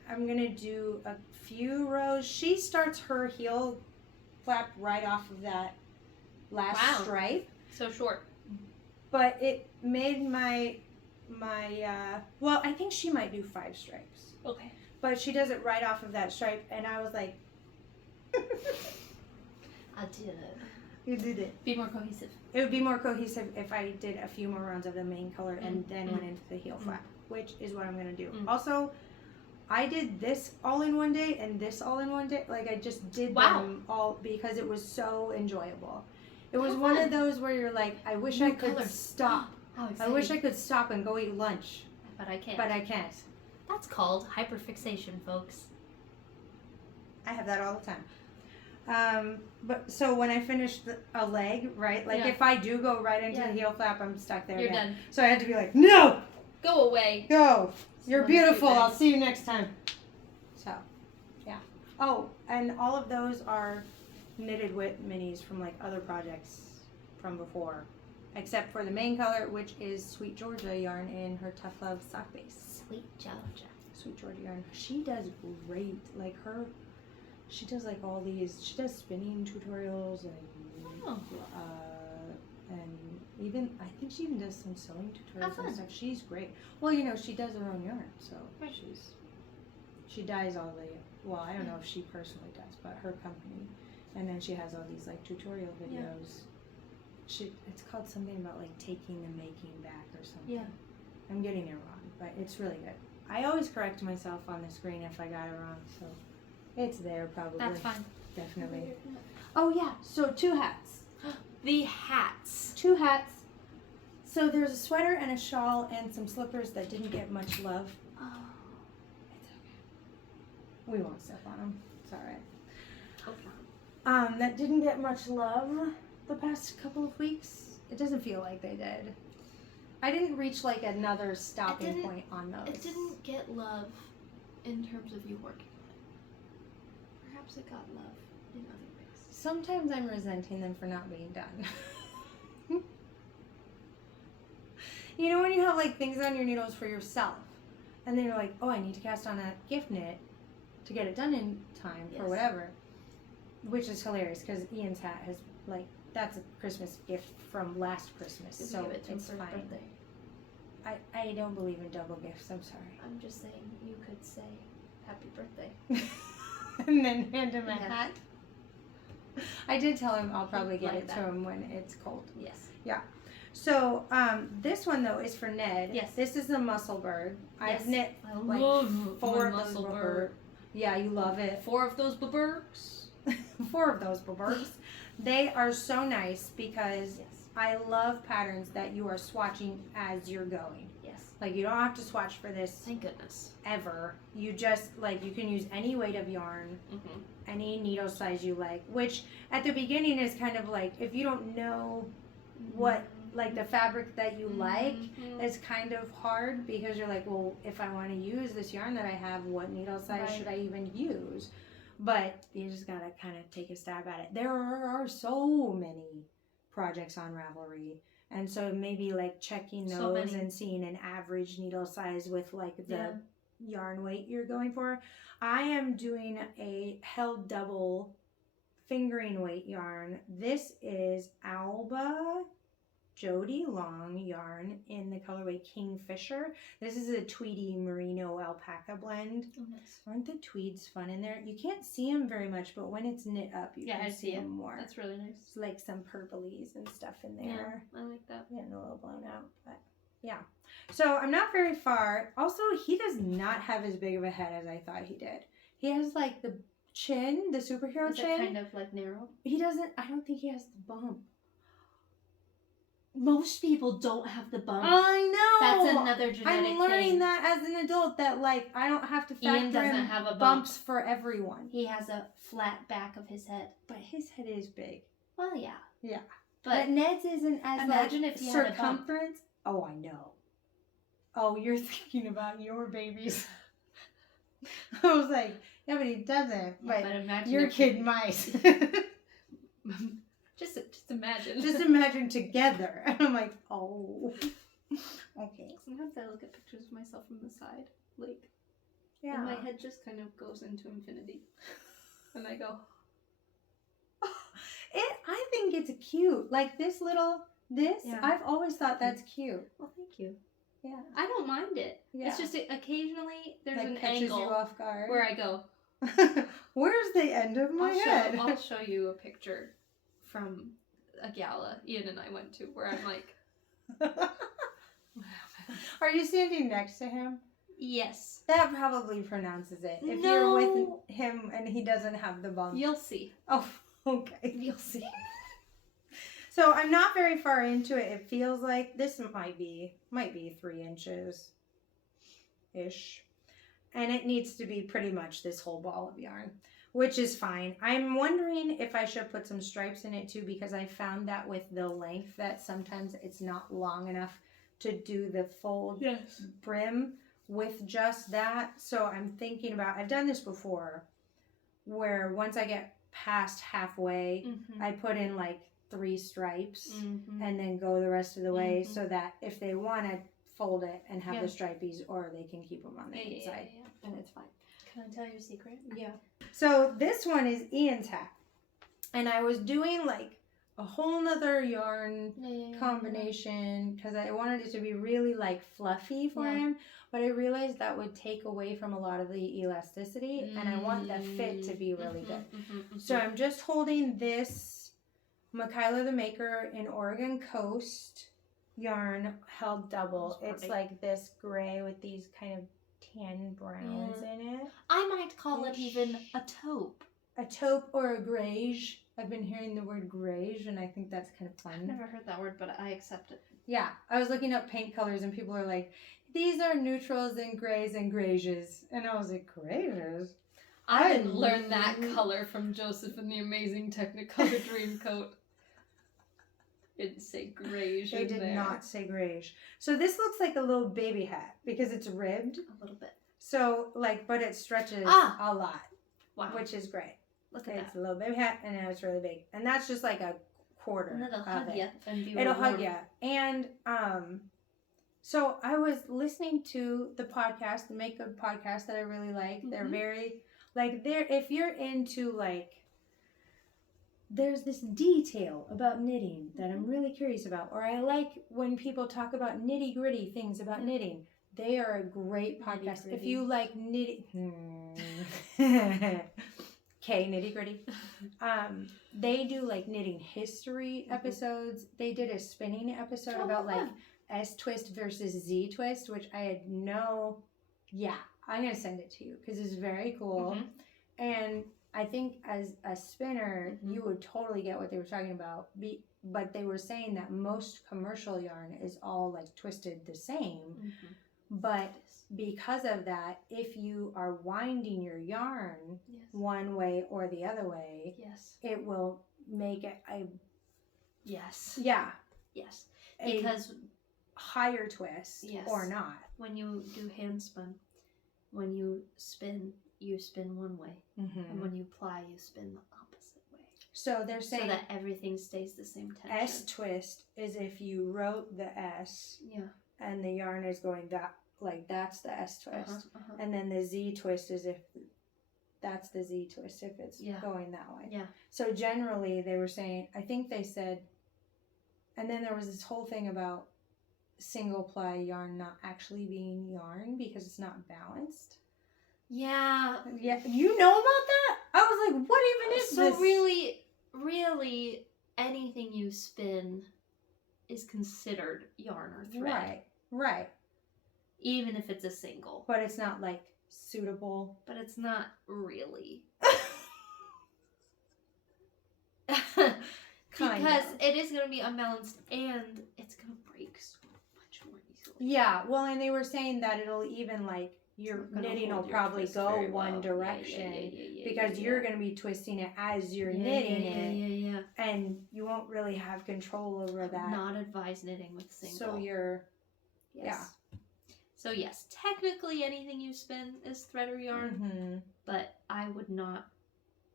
I'm going to do a few rows. She starts her heel flap right off of that last Wow. stripe. So short. But it made my well, I think she might do 5 stripes. Okay. But she does it right off of that stripe, and I was like, I did it. you did it. Be more cohesive. It would be more cohesive if I did a few more rounds of the main color and then went into the heel flap, which is what I'm going to do. Also, I did this all in one day and this all in one day. Like, I just did Wow. them all because it was so enjoyable. It was How one fun. of those where you're like, I wish New I could colors. stop. How I exciting. wish I could stop and go eat lunch, But I can't. but I can't. That's called hyperfixation, folks. I have that all the time. But so when I finish a leg, right? Like Yeah. if I do go right into Yeah. the heel flap, I'm stuck there You're again. done. So I had to be like, no, Go away. go. You're Let's beautiful. do that. I'll see you next time. So, yeah. Oh, and all of those are knitted with minis from like other projects from before, except for the main color, which is Sweet Georgia yarn in her Tough Love sock base. Sweet Georgia. Sweet Georgia yarn. She does great. Like she does like all these. She does spinning tutorials and even I think she even does some sewing How tutorials fun. and stuff. She's great. Well, you know, she does her own yarn, so Right. she dyes all the. Well, I don't know if she personally does, but her company, and then she has all these like tutorial videos. It's called something about like taking the making back or something. Yeah. I'm getting it wrong, but it's really good. I always correct myself on the screen if I got it wrong, so it's there probably. That's fine. Definitely. Oh yeah, so 2 hats. The hats. 2 hats. So there's a sweater and a shawl and some slippers that didn't get much love. Oh. It's okay. We won't step on them. It's alright. Okay. That didn't get much love the past couple of weeks. It doesn't feel like they did. I didn't reach like another stopping point on those. It didn't get love in terms of you working on it. Perhaps it got love in other ways. Sometimes I'm resenting them for not being done. You know when you have like things on your needles for yourself, and then you're like, oh, I need to cast on a gift knit to get it done in time for Yes. whatever, which is hilarious because Ian's hat has like that's a Christmas gift from last Christmas, Did you so give it to him it's for his fine. birthday? I don't believe in double gifts. I'm sorry. I'm just saying you could say happy birthday. And then hand him a Yeah. hat. I did tell him I'll probably get Like it that. to him when it's cold. Yes. So this one though is for Ned. Yes. This is the Muscle Bird. Yes. I've knit I like love 4 my of those muscle before. bird. Yeah, you love it. 4 of those burrs. 4 of those bubbles. They are so nice because Yes. I love patterns that you are swatching as you're going. Yes. Like you don't have to swatch for this Thank goodness. ever. You just like you can use any weight of yarn, Mm-hmm. any needle size you like, which at the beginning is kind of like if you don't know what like the fabric that you like, Mhm. it's kind of hard because you're like, well, if I want to use this yarn that I have, what needle size Right. should I even use? But you just gotta kind of take a stab at it. There are so many projects on Ravelry, and so maybe like checking So those many. and seeing an average needle size with like the Yeah. yarn weight you're going for. I am doing a held double fingering weight yarn. This is Alba Jody Long yarn in the colorway Kingfisher. This is a tweedy merino alpaca blend. Oh, nice. Aren't the tweeds fun in there? You can't see them very much, but when it's knit up, you Yeah, can I see see it. them more. That's really nice. It's like some purplies and stuff in Yeah, there. I like that. Getting a little blown out, but yeah. So I'm not very far. Also, he does not have as big of a head as I thought he did. He has like the chin, the superhero Is it chin. kind of like narrow? He doesn't, I don't think he has the bump. Most people don't have the bump. I know. That's another genetic I'm learning thing. that as an adult that like I don't have to factor Ian doesn't in have a bump. bumps for everyone. He has a flat back of his head. But his head is big. Well, yeah. Yeah. But But Ned's isn't as imagine like if he had a bump. circumference. Oh, I know. Oh, you're thinking about your babies. I was like, yeah, but he doesn't. Yeah, But imagine your if kid might. just imagine. Just imagine together. And I'm like, oh. Okay. Sometimes I look at pictures of myself from the side, like, Yeah. and my head just kind of goes into infinity, and I go, I think it's cute. Like this, Yeah. I've always thought that's cute. well, thank you. Yeah. I don't mind it. Yeah. It's just occasionally there's like an catches angle you off guard. where I go. Where's the end of my head? I'll show you a picture from a gala Ian and I went to where I'm like, Are you standing next to him? yes, That probably pronounces it. If No. you're with him and he doesn't have the bump. you'll see. Oh, okay. You'll see. So I'm not very far into it. It feels like this might be 3 inches ish. And it needs to be pretty much this whole ball of yarn, which is fine. I'm wondering if I should put some stripes in it too, because I found that with the length that sometimes it's not long enough to do the full brim with just that. So I'm thinking about, I've done this before, where once I get past halfway, I put in like 3 stripes and then go the rest of the way, so that if they want to fold it and have the stripies, or they can keep them on the inside, and it's fine. Can I tell your secret? Yeah. So this one is Ian's hat, and I was doing like a whole nother yarn combination because I wanted it to be really like fluffy for him, but I realized that would take away from a lot of the elasticity, and I want the fit to be really good. So I'm just holding this Michaela the Maker in Oregon Coast yarn held double. It's like this gray with these kind of tan browns in it. I might call it even a taupe. A taupe or a greige. I've been hearing the word greige, and I think that's kind of fun. I've never heard that word, but I accept it. Yeah, I was looking up paint colors, and people are like, these are neutrals and grays and greiges. And I was like, greiges? I didn't learn that color from Joseph in the Amazing Technicolor Dreamcoat. Didn't say greige. They did not say greige. So this looks like a little baby hat because it's ribbed. A little bit. So, like, but it stretches a lot. Wow. Which is great. Look at It's that. a little baby hat, and now it's really big. And that's just like a quarter. And it'll of hug it. you and be It'll warm. hug you. And so I was listening to the podcast, the Make Good podcast that I really like. They're very, like, if you're into, like, there's this detail about knitting that I'm really curious about, or I like when people talk about nitty gritty things about knitting. They are a great podcast. Nitty-gritty. If you like knitting, nitty gritty. They do like knitting history episodes. They did a spinning episode about like S twist versus Z twist, which I had no. Yeah, I'm gonna send it to you because it's very cool. And I think as a spinner, you would totally get what they were talking about. But they were saying that most commercial yarn is all like twisted the same. But because of that, if you are winding your yarn one way or the other way, it will make it a because higher twist or not. When you do hand spun, when you spin one way, and when you ply, you spin the opposite way. So they're saying so that everything stays the same tension. S twist is if you wrote the S, and the yarn is going that, like, that's the S twist, and then the Z twist is if that's the Z twist if it's going that way. So generally they were saying, I think they said, and then there was this whole thing about single ply yarn not actually being yarn because it's not balanced. Yeah, you know about that? I was like, what even is this? So really, anything you spin is considered yarn or thread. Right. Even if it's a single. But it's not like suitable. But it's not really. Because it is going to be unbalanced and it's going to break so much more easily. Yeah, well, and they were saying that it'll even like your knitting will probably go one direction because you're going to be twisting it as you're knitting it. And you won't really have control over that. Not advise knitting with single. So you're, So yes, technically anything you spin is thread or yarn, but I would not.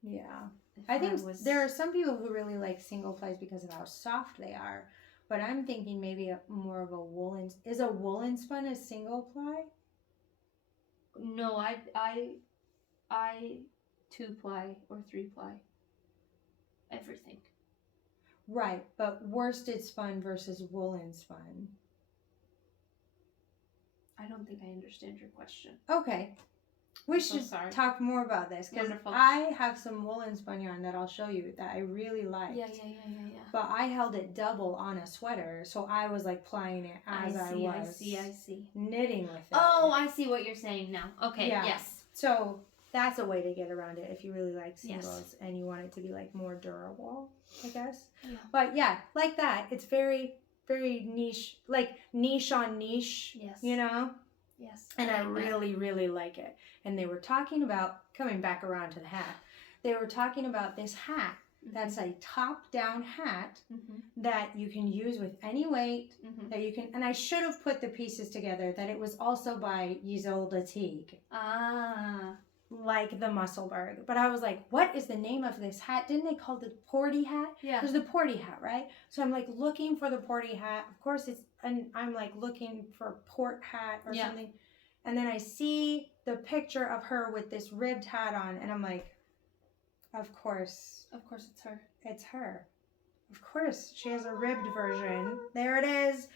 Yeah. I think there are some people who really like single plies because of how soft they are, but I'm thinking maybe more of a woolen. Is a woolen spun a single ply? No, I 2-ply or 3-ply. Everything. Right, but worsted spun versus woolen spun. I don't think I understand your question. Okay. We should talk more about this because I have some woolen spun yarn that I'll show you that I really liked. Yeah. But I held it double on a sweater, so I was like plying it as I was I see. knitting with it. Oh, I see what you're saying now. Okay, yes. So that's a way to get around it if you really like singles and you want it to be like more durable, I guess. Yeah. But yeah, like that. It's very, very niche, like niche on niche, Yes. you know? Yes. And I really, really like it. And they were talking about, coming back around to the hat, they were talking about this hat that's a top-down hat that you can use with any weight, that you can, and I should have put the pieces together, that it was also by Isolde Teague. Ah. Like the Musselburgh. But I was like, what is the name of this hat? Didn't they call it the Porty hat? Yeah. It was the Porty hat, right? So I'm like looking for the Porty hat. Of course and I'm like looking for a port hat or something. And then I see the picture of her with this ribbed hat on, and I'm like, of course. Of course it's her. It's her. Of course. She has a ribbed version. There it is.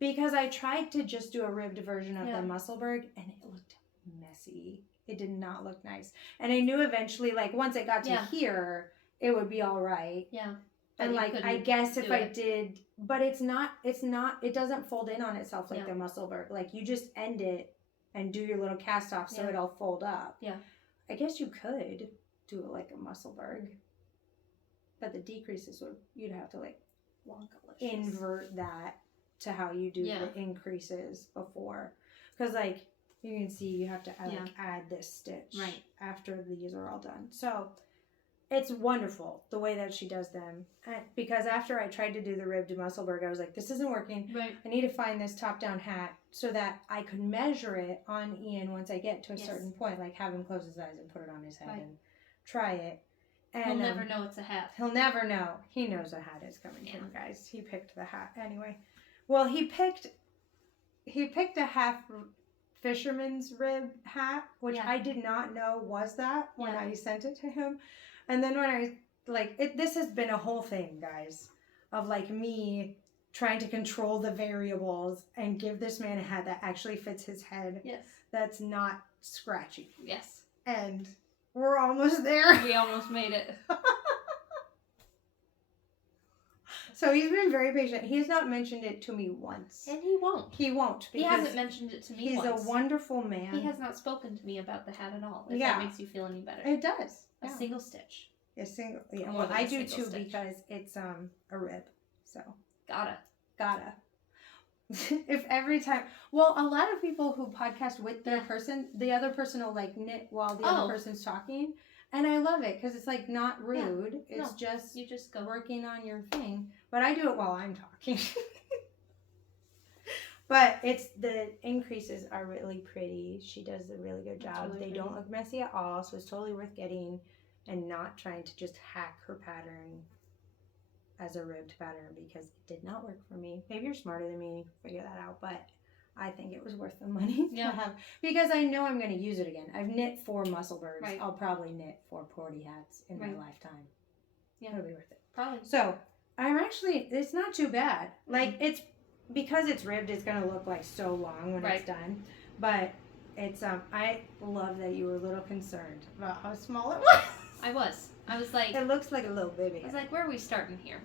Because I tried to just do a ribbed version of the Musselburgh, and it looked messy. It did not look nice. And I knew eventually, like, once it got to here, it would be all right. Yeah. And, like, I guess if I did, but it doesn't fold in on itself like the Musselburgh. Like, you just end it and do your little cast off so it'll fold up. Yeah. I guess you could do it like a Musselburgh. But the decreases you'd have to, like, invert that to how you do the increases before. Because, like, you can see you have to add this stitch after these are all done. So it's wonderful the way that she does them. Because after I tried to do the ribbed Musselburgh, I was like, this isn't working. Right. I need to find this top-down hat so that I could measure it on Ian once I get to a certain point. Like have him close his eyes and put it on his head and try it. And he'll never know it's a hat. He'll never know. He knows a hat is coming from guys. He picked the hat anyway. Well, he picked a half fisherman's rib hat, which I did not know was that when I sent it to him. And then when I, like, this has been a whole thing, guys, of, like, me trying to control the variables and give this man a hat that actually fits his head. Yes. That's not scratchy. Yes. And we're almost there. We almost made it. So he's been very patient. He's not mentioned it to me once. And he won't. He won't. He hasn't mentioned it to me once. He's a wonderful man. He has not spoken to me about the hat at all. If that makes you feel any better. It does. A single stitch. A single, well, I do too because it's a rib. So. Gotta. If every time, well, a lot of people who podcast with their person, the other person will like knit while the other person's talking. And I love it because it's like not rude. Yeah. It's just you just go working on your thing. But I do it while I'm talking. But the increases are really pretty. She does a really good job. They don't look messy at all, so it's totally worth getting and not trying to just hack her pattern as a ribbed pattern because it did not work for me. Maybe you're smarter than me, figure that out, but I think it was worth the money to have because I know I'm going to use it again. I've knit 4 Musselburghs. Right. I'll probably knit 4 Porty hats in my lifetime. Yeah. It'll be worth it. Probably. So I'm actually, it's not too bad. Like it's, because it's ribbed, it's going to look like so long when it's done. But it's, I love that you were a little concerned about how small it was. I was like, it looks like a little baby. I was like, where are we starting here?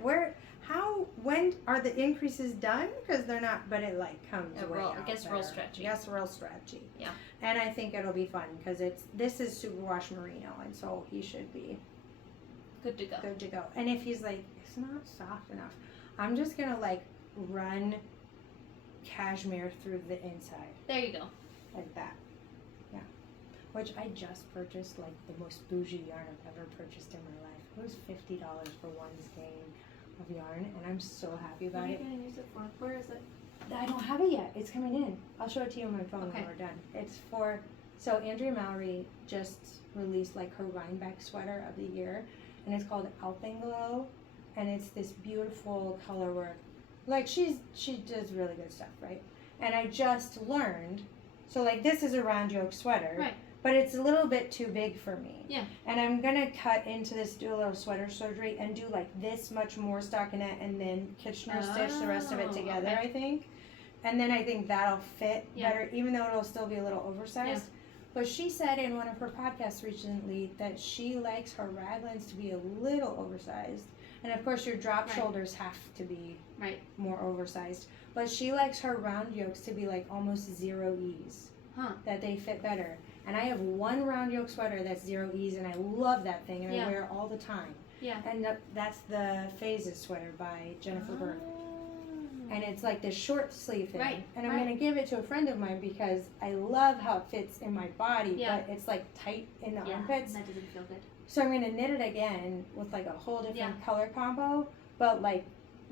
When are the increases done? Because they're not, but it like comes way out. It gets real stretchy. It gets real stretchy. Yeah. And I think it'll be fun because this is superwash merino, and so he should be good to go. Good to go. And if he's like, it's not soft enough, I'm just gonna like run cashmere through the inside. There you go. Like that. Yeah. Which I just purchased like the most bougie yarn I've ever purchased in my life. It was $50 for one skein of yarn, and I'm so happy about it. What are you going to use it for? Where is it? I don't have it yet. It's coming in. I'll show it to you on my phone when we're done. It's for, so Andrea Mallory just released like her Rhinebeck sweater of the year, and it's called Alpenglow, and it's this beautiful color work. Like she does really good stuff, right? And I just learned, so like this is a round yoke sweater. Right. But it's a little bit too big for me. Yeah. And I'm going to cut into this, do a little sweater surgery, and do like this much more stockinette and then Kitchener stitch the rest of it together, I think. And then I think that'll fit better, even though it'll still be a little oversized. Yeah. But she said in one of her podcasts recently that she likes her raglans to be a little oversized. And of course your drop shoulders have to be more oversized. But she likes her round yokes to be like almost 0 ease. Huh. That they fit better. And I have one round yoke sweater that's 0 ease, and I love that thing, and I Yeah. wear it all the time. Yeah. And that's the Phases sweater by Jennifer Bird. And it's like this short sleeve thing. Right, And I'm right. going to give it to a friend of mine because I love how it fits in my body, Yeah. but it's like tight in the Yeah, armpits. that doesn't feel good. So I'm going to knit it again with like a whole different Yeah. color combo, but like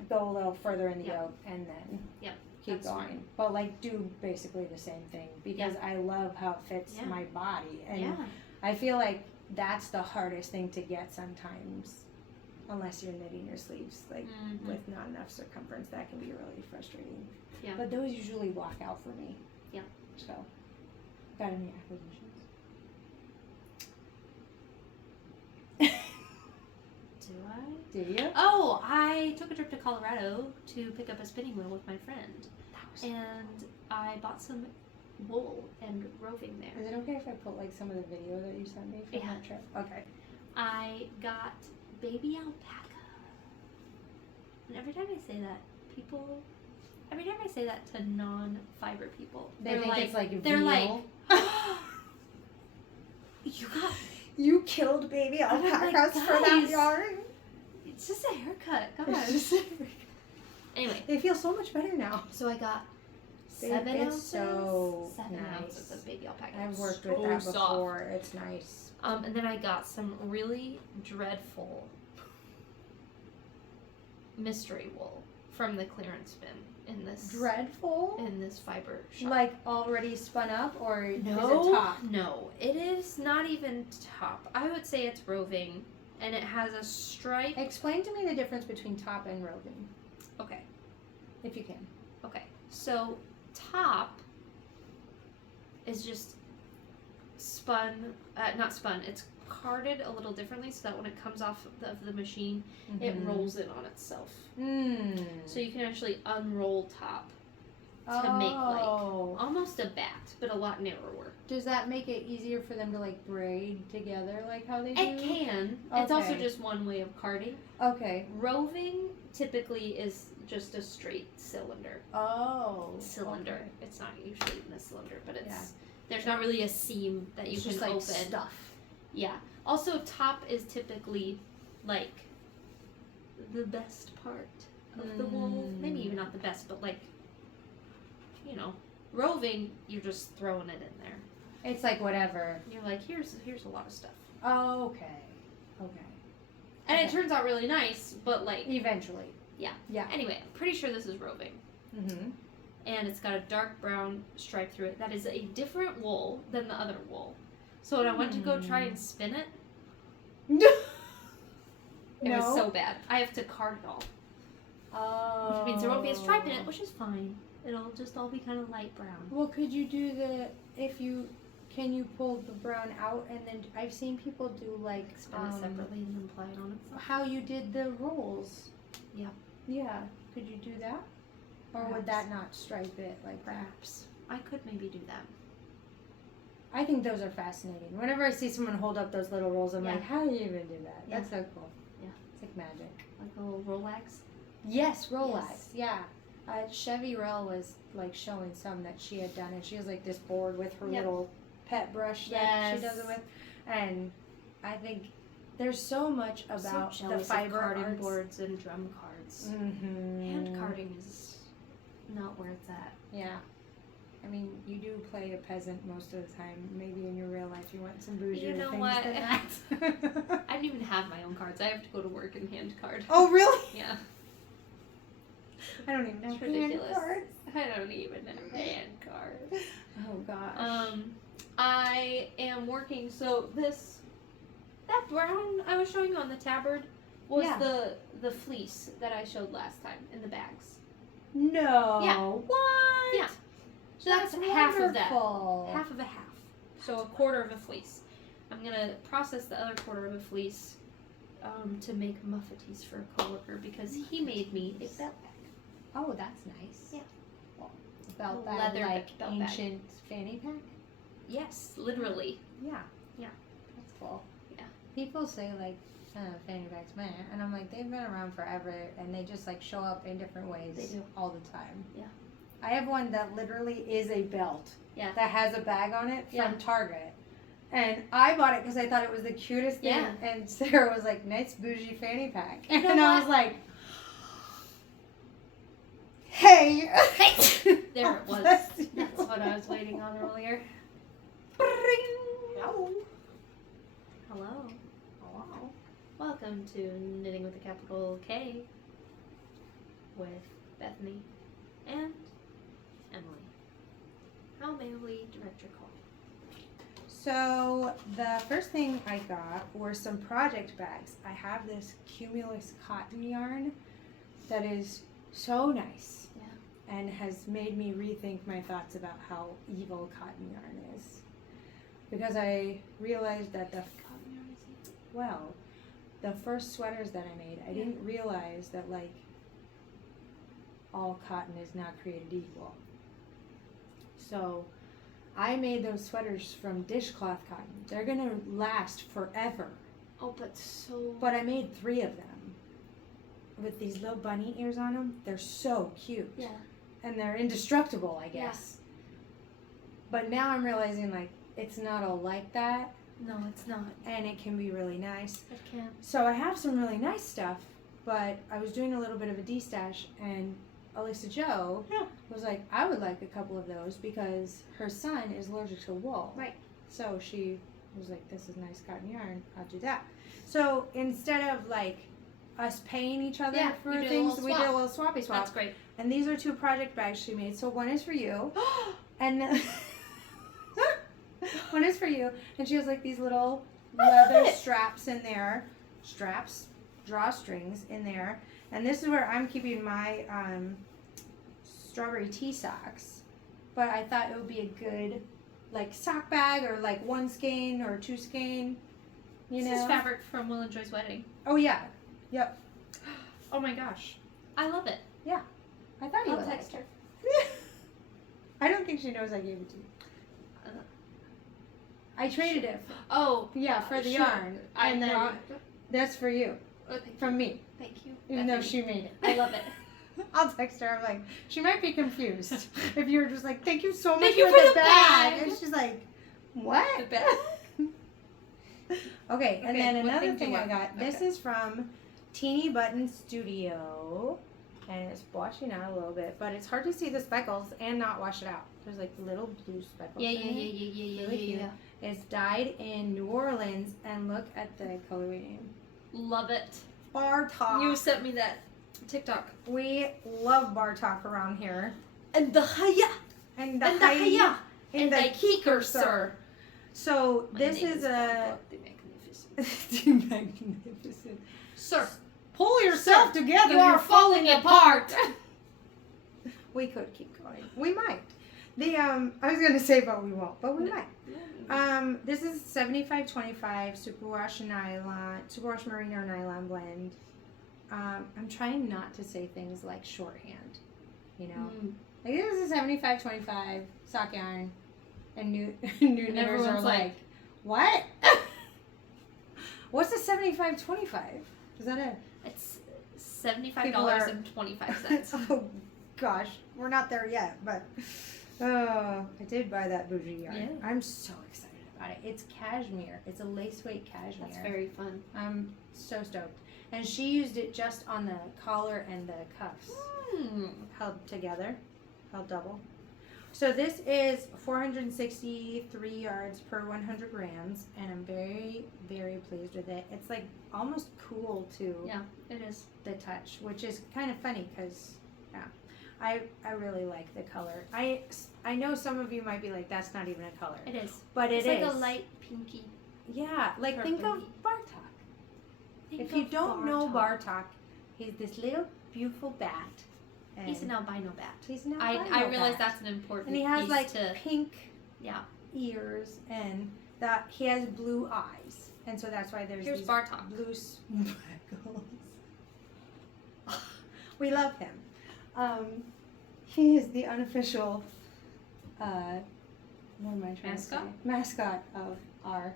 go a little further in the Yeah. yoke and then Yeah, keep that's going. smart. But like do basically the same thing because I love how it fits Yeah. my body. And Yeah. I feel like that's the hardest thing to get sometimes. Unless you're knitting your sleeves like Mhm. with not enough circumference, that can be really frustrating. Yeah. But those usually walk out for me. Yeah. So, got any acquisitions? Do I? Do you? Oh, I took a trip to Colorado to pick up a spinning wheel with my friend, and I bought some wool and roving there. Is it okay if I put like some of the video that you sent me from Yeah. that trip? Okay. I got baby alpaca. And every time I say that, to non-fiber people, They they're think like, it's like they're veal. like, you got, You killed baby I'm like, alpacas for that guys. yarn. it's just a haircut, It's guys. just- Anyway, They feel so much better now. so I got Babe, 7 it's ounces, so 7 nice. ounces of baby alpaca. I've worked with So that soft. before. It's nice. And then I got some really dreadful mystery wool from the clearance bin in this Dreadful? fiber shop. Like already spun up, or is it no, top? no, it is not even top. I would say it's roving, and it has a stripe. Explain to me the difference between top and roving, Okay, if you can. okay. So top is just spun, not spun. It's carded a little differently so that when it comes off of the machine, it rolls in on itself. So you can actually unroll top to make like almost a bat, but a lot narrower. Does that make it easier for them to like braid together like how they do? It can. It's also Okay. just one way of carding. Okay. Roving typically is just a straight cylinder. Okay. It's not usually in a cylinder, but it's Yeah. there's not really a seam that you It's can just like open. stuff. Yeah. Also, top is typically like the best part of the wool. Maybe even not the best, but like, you know, roving, you're just throwing it in there. It's like whatever. You're like, here's a lot of stuff, Okay. Okay. and it Okay. turns out really nice. But like, Eventually. Yeah. Yeah. anyway, I'm pretty sure this is roving, Mm-hmm. and it's got a dark brown stripe through it. That is a different wool than the other wool. So when I went to go try and spin it, it was so bad. I have to card it all. Oh. Which means there won't be a stripe in it, which is fine. It'll just all be kind of light brown. Well, could you do can you pull the brown out and then I've seen people do like Spin it separately and then apply it on itself. how you did the rolls. Yeah. Yeah. Could you do that? Or would Perhaps. that not stripe it like that? Perhaps. I could maybe do that. I think those are fascinating. Whenever I see someone hold up those little rolls, I'm Yeah. like, how do you even do that? Yeah. That's so cool. Yeah. It's like magic. Like a little Rolex. Yes, Rolex. Yes. Yeah. Chevy Rell was like showing some that she had done, and she has like this board with her Yep. little pet brush that she does it Yes. with, and I think there's so much about so the jealous fiber of carding arts. boards and drum cards. Mm-hmm. Hand carding is not where it's at. Yeah. I mean, you do play a peasant most of the time. Maybe in your real life you want some bougie You know things what? than that. I don't even have my own cards. I have to go to work and hand card. Oh, really? Yeah. I don't even know It's hand ridiculous. cards. I don't even know hand cards. Oh gosh. I am working. So that brown I was showing you on the tabard was Yeah. the fleece that I showed last time in the bags. No. Yeah. What? Yeah. So that's half of that. wonderful. Half of a half. So a quarter of a fleece. I'm gonna process the other quarter of a fleece to make muffatees for a coworker because he made me a belt bag. Oh, that's nice. Yeah. Well, belt A bag, leather like belt bag. ancient fanny pack. Yes, literally. Yeah. Yeah. That's cool. Yeah. People say like, fanny packs, man, and I'm like, they've been around forever, and they just like show up in different ways. They do. all the time. Yeah. I have one that literally is a belt. Yeah. That has a bag on it from Yeah. Target. And I bought it because I thought it was the cutest thing. Yeah. And Sarah was like, nice bougie fanny pack. You know And I what? was like, hey. There it was. Bless you. That's what I was waiting on earlier. Hello. Hello. Hello. Welcome to Knitting with a Capital K with Bethany and Emily. How may we direct your call? So the first thing I got were some project bags. I have this Cumulus cotton yarn that is so nice. Yeah. And has made me rethink my thoughts about how evil cotton yarn is. Because I realized that the first sweaters that I made, I didn't realize that like all cotton is not created equal. So I made those sweaters from dishcloth cotton. They're gonna last forever. Oh, but so. But I made 3 of them with these little bunny ears on them. They're so cute. Yeah. And they're indestructible, I guess. But now I'm realizing like it's not all like that, No, it's not. and it can be really nice. It can't. So I have some really nice stuff, but I was doing a little bit of a de-stash, and Alyssa Jo was like, I would like a couple of those because her son is allergic to wool. Right. So she was like, this is nice cotton yarn, I'll do that. So instead of like us paying each other for you did a things, little we did a swap. little swappy swap. That's great. And these are 2 project bags she made. So one is for you, and then one is for you. And she has like these little leather straps in there, drawstrings in there. And this is where I'm keeping my strawberry tea socks. But I thought it would be a good like sock bag or like 1 skein or 2 skein. You know. This is fabric from Will and Joy's wedding. Oh yeah. Yep. Oh my gosh. I love it. I thought you I'll would text like her. it. I don't think she knows I gave it to you. I traded it. Oh. Yeah, for the Sure. yarn. And then that's for you. Oh, thank From me. Thank you. Even though Bethany. she made it. I love it. I'll text her. I'm like, she might be confused. If you were just like, thank you so much Thank you for for the the bag. bag. And she's like, what? The bag. Okay, and Okay, then what another thing do thing you I want? got. This Okay. is from Teeny Button Studio. And it's washing out a little bit. But it's hard to see the speckles and not wash it out. There's like little blue speckles Yeah, in yeah, it. yeah. Really cute. It's dyed in New Orleans, and look at the colorway. Love it. Bar Talk. You sent me that TikTok. We love Bar Talk around here. And the haya. And And the haya. and And the the keeker, sir. So My this name is called a the Magnificent. the magnificent. Sir, Pull yourself Sir, together. you are falling apart. We could keep going. We might. The I was gonna say, but we won't. But we might. This is 75-25 superwash merino nylon blend. I'm trying not to say things like shorthand, you know. Like this is a 75-25 sock yarn, and new knitters are everyone's like, what? What's a 75-25? Is that a? It's $75.25. Oh gosh, we're not there yet, but I did buy that bougie yarn. Yeah. I'm so excited about it. It's cashmere. It's a lace weight cashmere. That's very fun. I'm so stoked. And she used it just on the collar and the cuffs, held together, held double. So this is 463 yards per 100 grams, and I'm very, very pleased with it. It's like almost cool too. Yeah, it is. The touch, which is kind of funny because, yeah, I really like the color. I know some of you might be like, that's not even a color. It is. But It's it like is. a light pinky. Yeah, like think of Purpley. Bartok. Think If you of don't know Bartok. Bartok, he's this little beautiful bat. And He's an albino bat. he's an I albino realize bat. that's an important And he has piece like to... pink Yeah. ears, and that he has blue eyes, and so that's why there's Here's these Bartok. blue speckles. We love him. He is the unofficial what am I trying Mascot? to say? Mascot of our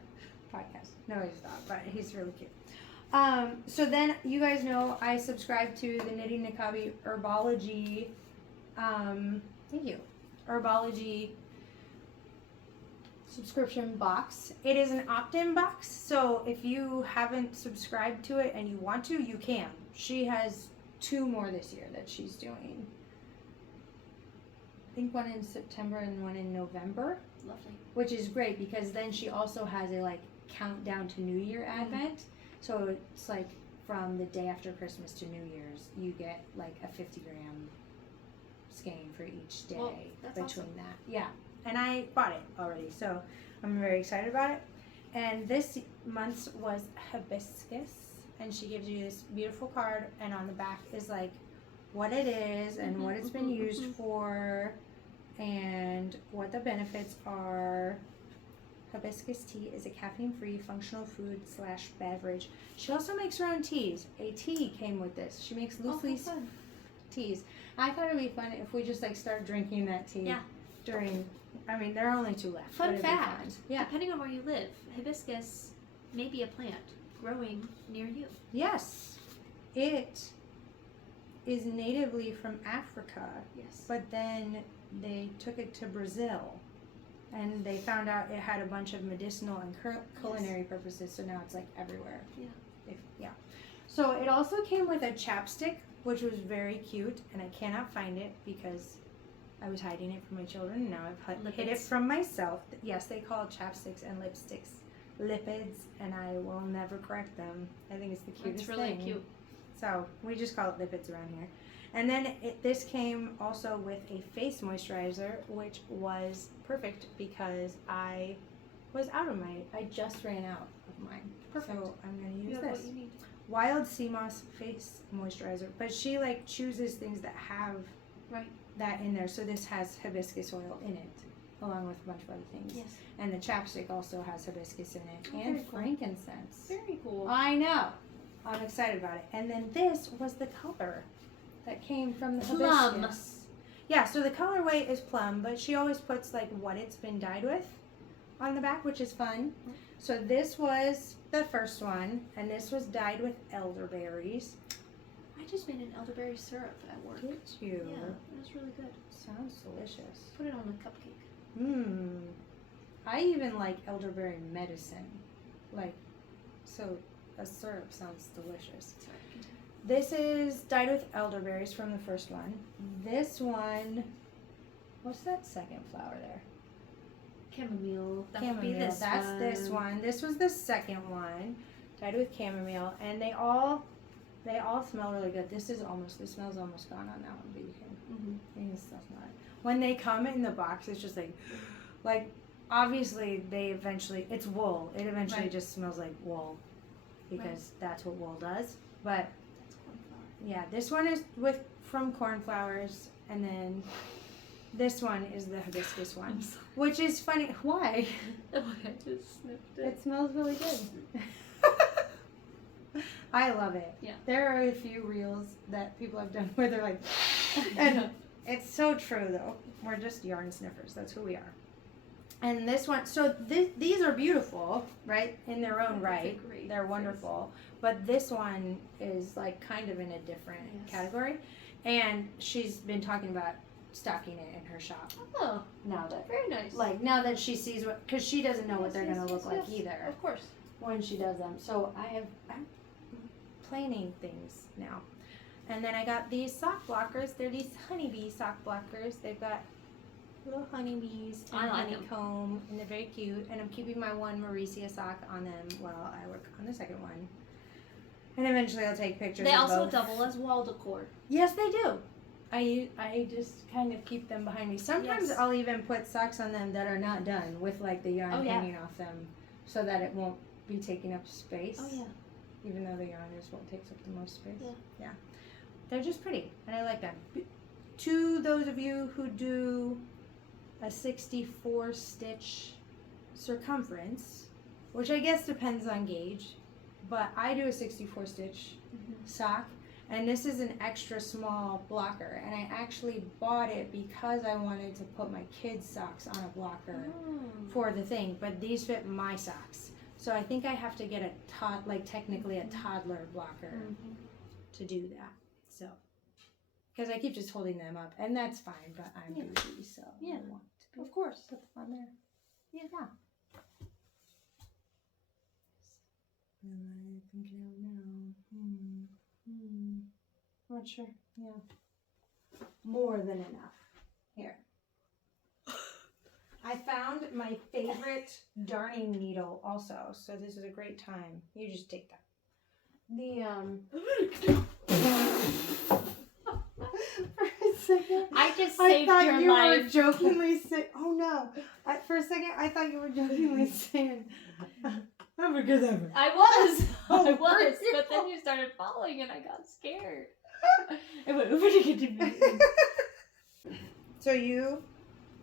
podcast. No, he's not, but he's really cute. So then you guys know I subscribe to the Knitting Niqabi Herbology. Thank you. Herbology subscription box. It is an opt-in box, so if you haven't subscribed to it and you want to, you can. She has 2 more this year that she's doing. I think one in September and one in November. Lovely. Which is great because then she also has a like countdown to New Year Advent. So it's like from the day after Christmas to New Year's, you get like a 50-gram skein for each day between awesome. that. Yeah. And I bought it already, so I'm very excited about it. And this month's was hibiscus, and she gives you this beautiful card, and on the back is like what it is and what it's been used for and what the benefits are. Hibiscus tea is a caffeine-free functional food / beverage. She also makes her own teas. A tea came with this. She makes loose leaf teas. I thought it'd be fun if we just like start drinking that tea during. I mean, there are only 2 left. Fun fact: yeah, depending on where you live, hibiscus may be a plant growing near you. yes, it is natively from Africa. Yes. But then they took it to Brazil, and they found out it had a bunch of medicinal and culinary purposes. So now it's like everywhere. Yeah. So it also came with a chapstick, which was very cute, and I cannot find it because I was hiding it from my children, and now I've hid it from myself. Yes, they call chapsticks and lipsticks lipids, and I will never correct them. I think it's the cutest It's really thing. cute. So we just call it lipids around here. And then this came also with a face moisturizer, which was perfect because I was out of mine. I just ran out of mine. Perfect. So I'm going to use You have this. what you need. Wild Sea Moss face moisturizer. But she like chooses things that have that in there. So this has hibiscus oil in it, along with a bunch of other things. Yes. And the chapstick also has hibiscus in it, Oh, and very cool. frankincense. Very cool. I know. I'm excited about it. And then this was the color that came from the Plum. hibiscus. Yeah, so the colorway is plum, but she always puts like what it's been dyed with on the back, which is fun. So this was the first one, and this was dyed with elderberries. I just made an elderberry syrup at work. Did you? Yeah, it was really good. Sounds delicious. Put it on a cupcake. I even like elderberry medicine. Like, so a syrup sounds delicious. Sorry, continue. This is dyed with elderberries from the first one. This one, what's that second flower there? Chamomile. That would be Chamomile. this That's one. this one. This was the second one, dyed with chamomile, and they all smell really good. This smells almost gone on that one, but you can still smell it. When they come in the box, it's just like obviously it's wool. It eventually just smells like wool because that's what wool does. But That's cornflower. yeah, this one is from cornflowers, and then this one is the hibiscus one, which is funny. Why? Oh, I just sniffed it. It smells really good. I love it. Yeah. There are a few reels that people have done where they're like, and it's so true though. We're just yarn sniffers. That's who we are. And this one, so these are beautiful, right? In their own right. They're wonderful. But this one is like kind of in a different category. And she's been talking about stocking it in her shop. Oh, Now that, very nice. like, now that she sees what, because she doesn't know what they're going to look like either Of course. when she does them. So I'm planning things now. And then I got these sock blockers. They're these honeybee sock blockers. They've got little honeybees and I like 'em. honeycomb, and they're very cute. And I'm keeping my one Mauricia sock on them while I work on the second one. And eventually I'll take pictures They of also both. double as wall decor. Yes, they do. I just kind of keep them behind me. Sometimes Yes. I'll even put socks on them that are not done with like the yarn Oh, yeah. hanging off them, so that it won't be taking up space. Oh yeah. Even though the yarn is what takes up the most space. Yeah. They're just pretty, and I like them. To those of you who do a 64 stitch circumference, which I guess depends on gauge, but I do a 64 stitch sock, and this is an extra small blocker, and I actually bought it because I wanted to put my kids' socks on a blocker for the thing, but these fit my socks. So I think I have to get technically a toddler blocker to do that. So, because I keep just holding them up, and that's fine, but I'm bougie, so Yeah. I want to Of course. put them on there. Yeah. I think it out now. Not sure. Yeah. More than enough. Here. I found my favorite darning needle also, so this is a great time. You just take that. For a second, I just saved your I thought you life. were jokingly saying, oh no. For a second, I thought you were jokingly saying, have a good ever. I was. Oh, I was. were you? But then you started following and I got scared. I went over to get to me. So you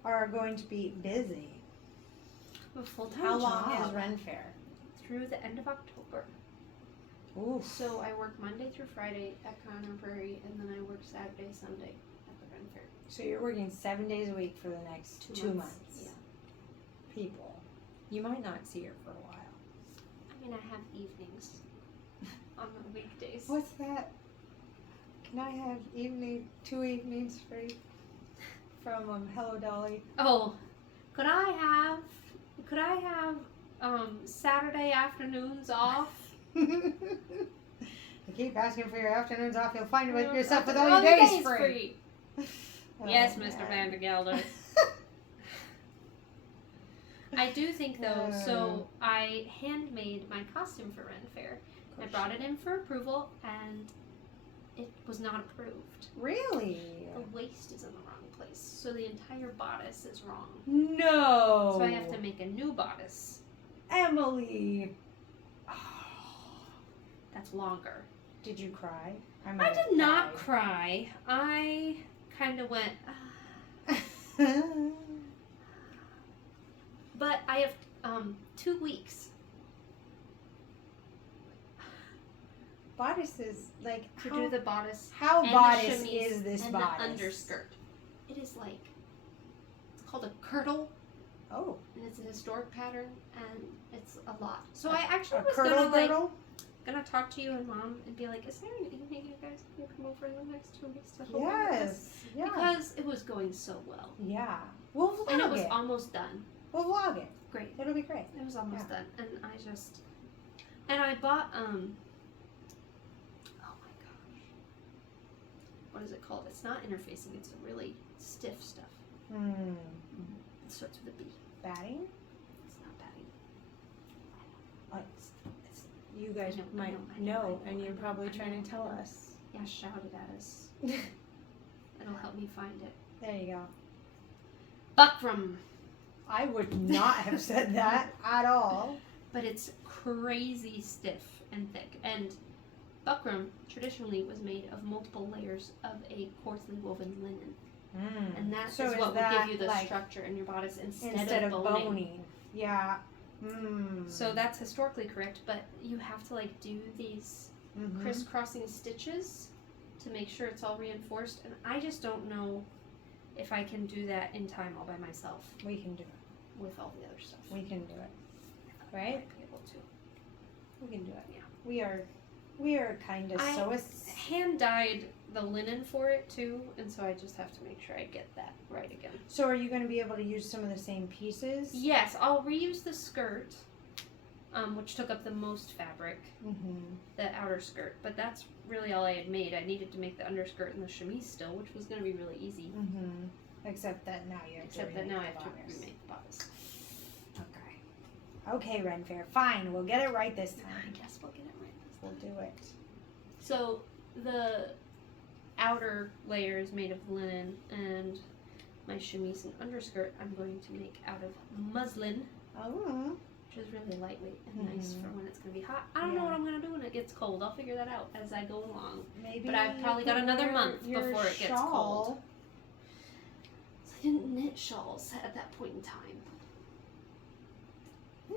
are going to be busy. A full-time How long job. is Ren Fair? Through the end of October. Ooh. So I work Monday through Friday at Conner Prairie, and then I work Saturday, Sunday at the Ren Fair. So you're working 7 days a week for the next 2 months. Yeah. People, you might not see her for a while. I mean, I have evenings on the weekdays. What's that? Can I have 2 evenings free from Hello Dolly? Oh, could I have Saturday afternoons off? You keep asking for your afternoons off, you'll find Well, yourself with all all the your days days free. Yes, Oh, Mr. man. Vandergelder. I do think though, so I handmade my costume for Ren Fair. I brought it in for approval and it was not approved. Really? The waist is in the wrong place, so the entire bodice is wrong. No. So I have to make a new bodice. Emily. That's longer. Did you cry? I did not cry. I kind of went, but I have 2 weeks Bodices, like to do the bodice. How and bodice the chemise is this and bodice? the underskirt. It is like, it's called a kirtle, Oh, and it's a historic pattern, and it's a lot. So I actually a was curdle girdle? gonna talk to you and Mom and be like, is there an evening you guys can come over in the next 2 weeks to help me with this? Yes. Yeah. Because it was going so well. Yeah. We'll vlog And it was it. almost done. We'll vlog it. Great. It'll be great. It was almost done. And I bought, oh my gosh. What is it called? It's not interfacing, it's a really stiff stuff. It starts with a B. Batting? It's not padding. You guys I know, might I know, and you're probably I know, trying to tell I know. us. Yeah, shout it at us. It'll help me find it. There you go. Buckram. I would not have said that at all. But it's crazy stiff and thick. And buckram traditionally was made of multiple layers of a coarsely woven linen. And that So is is what that would give you the like structure in your bodice instead of boning. Yeah. So that's historically correct, but you have to like do these crisscrossing stitches to make sure it's all reinforced, and I just don't know if I can do that in time all by myself. We can do it. With all the other stuff. We can do it. I Right? might be able to. We can do it. Yeah. We are kind of hand dyed the linen for it too, and so I just have to make sure I get that right again. So are you going to be able to use some of the same pieces? Yes, I'll reuse the skirt, which took up the most fabric, the outer skirt, but that's really all I had made. I needed to make the underskirt and the chemise still, which was going to be really easy. Except that now you have to remake remake the bodice. Okay. Okay, Ren Fair. Fine, we'll get it right this time. I guess we'll get it right this time. We'll do it. So the outer layer is made of linen, and my chemise and underskirt I'm going to make out of muslin, Oh. which is really lightweight and nice for when it's going to be hot. I don't know what I'm going to do when it gets cold. I'll figure that out as I go along. Maybe. But I've probably got another month before it gets cold. So I didn't knit shawls at that point in time.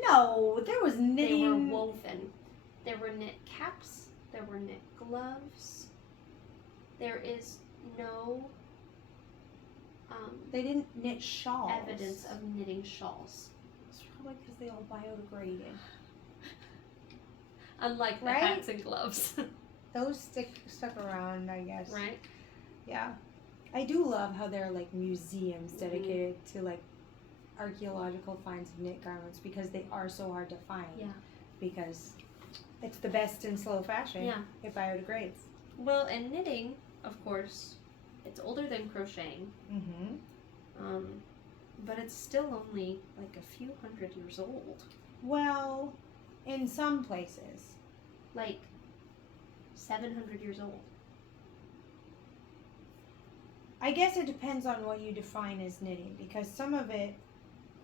No, there was knitting. They were woven. There were knit caps. There were knit gloves. There is no They didn't knit shawls. evidence of knitting shawls. It's probably because they all biodegraded. Unlike the Right? hats and gloves. Those stuck around, I guess. Right? Yeah. I do love how there are like museums dedicated to like archaeological finds of knit garments because they are so hard to find. Yeah. Because it's the best in slow fashion. Yeah. It biodegrades. Well, and knitting, of course, it's older than crocheting. Mm-hmm. But it's still only like a few hundred years old. Well, in some places. Like 700 years old. I guess it depends on what you define as knitting, because some of it,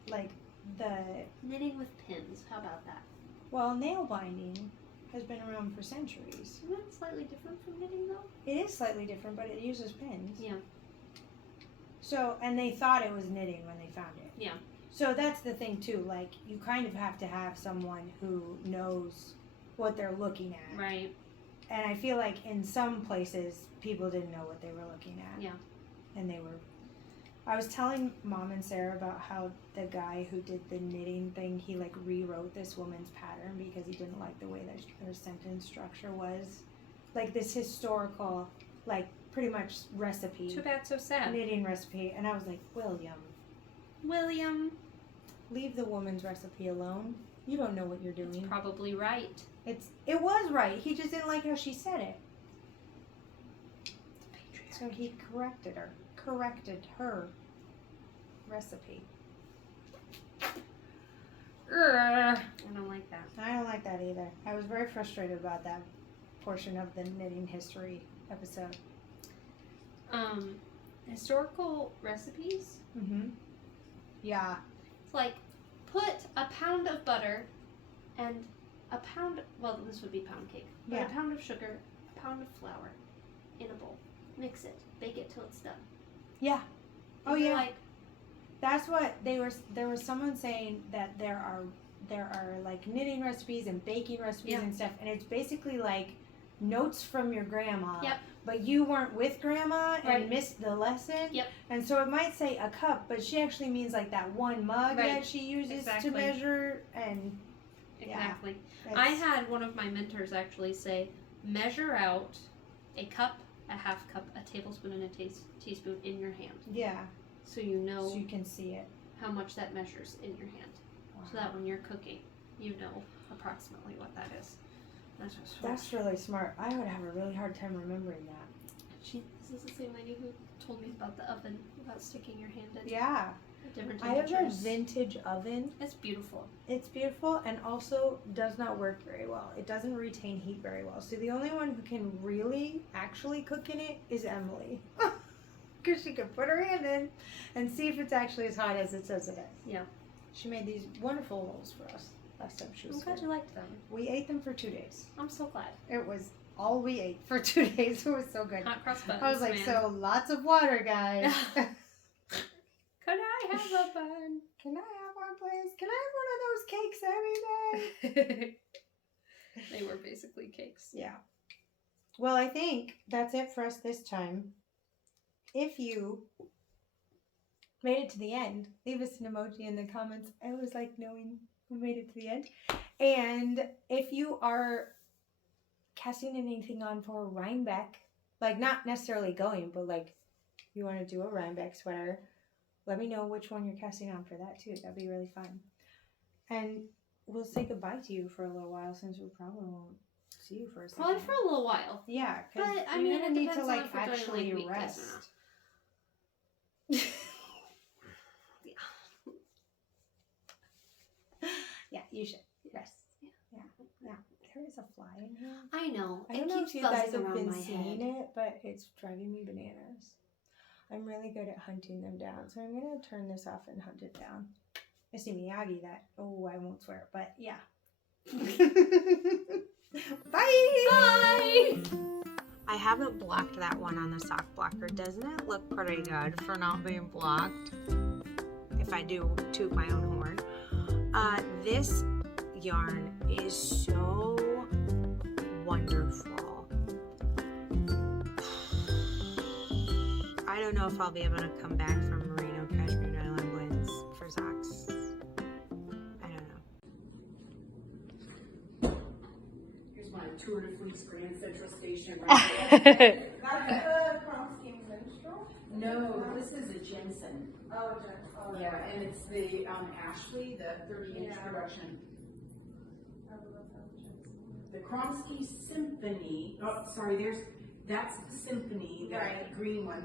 like the... Knitting with pins, how about that? Well, nail binding has been around for centuries. Isn't that slightly different from knitting, though? It is slightly different, but it uses pins. Yeah. So, and they thought it was knitting when they found it. Yeah. So that's the thing, too. Like, you kind of have to have someone who knows what they're looking at. Right. And I feel like in some places, people didn't know what they were looking at. Yeah. And they were... I was telling Mom and Sarah about how the guy who did the knitting thing, he, like, rewrote this woman's pattern because he didn't like the way their sentence structure was. Like, this historical, like, pretty much recipe. Too bad, so sad. Knitting recipe. And I was like, William, leave the woman's recipe alone. You don't know what you're doing. It's probably right. It was right. He just didn't like how she said it. So he corrected her recipe. I don't like that. I don't like that either. I was very frustrated about that portion of the knitting history episode. Historical recipes? Mm-hmm. Yeah. It's like, put a pound of butter and a pound, well, this would be pound cake, but Yeah. a pound of sugar, a pound of flour in a bowl. Mix it. Bake it till it's done. Yeah. And Oh, you're yeah. Like, That's what there was someone saying that there are like knitting recipes and baking recipes Yeah. and stuff, and it's basically like notes from your grandma. Yep. But you weren't with grandma and Right. missed the lesson. Yep. And so it might say a cup, but she actually means like that one mug Right. that she uses Exactly. to measure. And exactly. yeah, I had one of my mentors actually say, measure out a cup, a half cup, a tablespoon, and a teaspoon in your hand. Yeah. So you know So you can see it. how much that measures in your hand. Wow. So that when you're cooking, you know approximately what that is. That's really smart. I would have a really hard time remembering that. This is the same lady who told me about the oven, about sticking your hand in Yeah. at different I have a temperatures. vintage oven. It's beautiful. It's beautiful and also does not work very well. It doesn't retain heat very well. So the only one who can really actually cook in it is Emily. Because she can put her hand in and see if it's actually as hot as it says it is. Yeah. She made these wonderful rolls for us last time she was I'm glad here. you liked them. We ate them for 2 days. I'm so glad. It was all we ate for 2 days. It was so good. Hot cross buns, I was like, man. so lots of water, guys. Could I have a bun? Can I have one, please? Can I have one of those cakes every day? They were basically cakes. Yeah. Well, I think that's it for us this time. If you made it to the end, leave us an emoji in the comments. I always like knowing who made it to the end. And if you are casting anything on for Rhinebeck, like not necessarily going, but like you want to do a Rhinebeck sweater, let me know which one you're casting on for that too. That'd be really fun. And we'll say goodbye to you for a little while since we probably won't see you for a second. Probably for a little while. Yeah, because But, I you're mean, gonna it need to depends on like if we're doing, actually like, weekdays or rest. not. Yeah, you should rest. Yeah. Yeah. There is a fly in here. I know. I It don't know keeps if you guys buzzing have around been my seeing head. it, but it's driving me bananas. I'm really good at hunting them down, so I'm gonna turn this off and hunt it down. I see Miyagi that. Oh, I won't swear, but yeah. Bye! Bye! I haven't blocked that one on the sock blocker. Doesn't it look pretty good for not being blocked? If I do toot my own horn. This yarn is so wonderful. I don't know if I'll be able to come back from Merino Cashmere Nylon Blends for socks. I don't know. Here's my Tour de France Grand Central Station. That's the Cross Kings and Straw. No, this is a Jensen. Oh, Yeah, and it's the Ashley, the 30-inch Yeah. production. I would love that Jensen. The Kronsky Symphony. Oh, sorry. That's the Symphony, that Right. green one.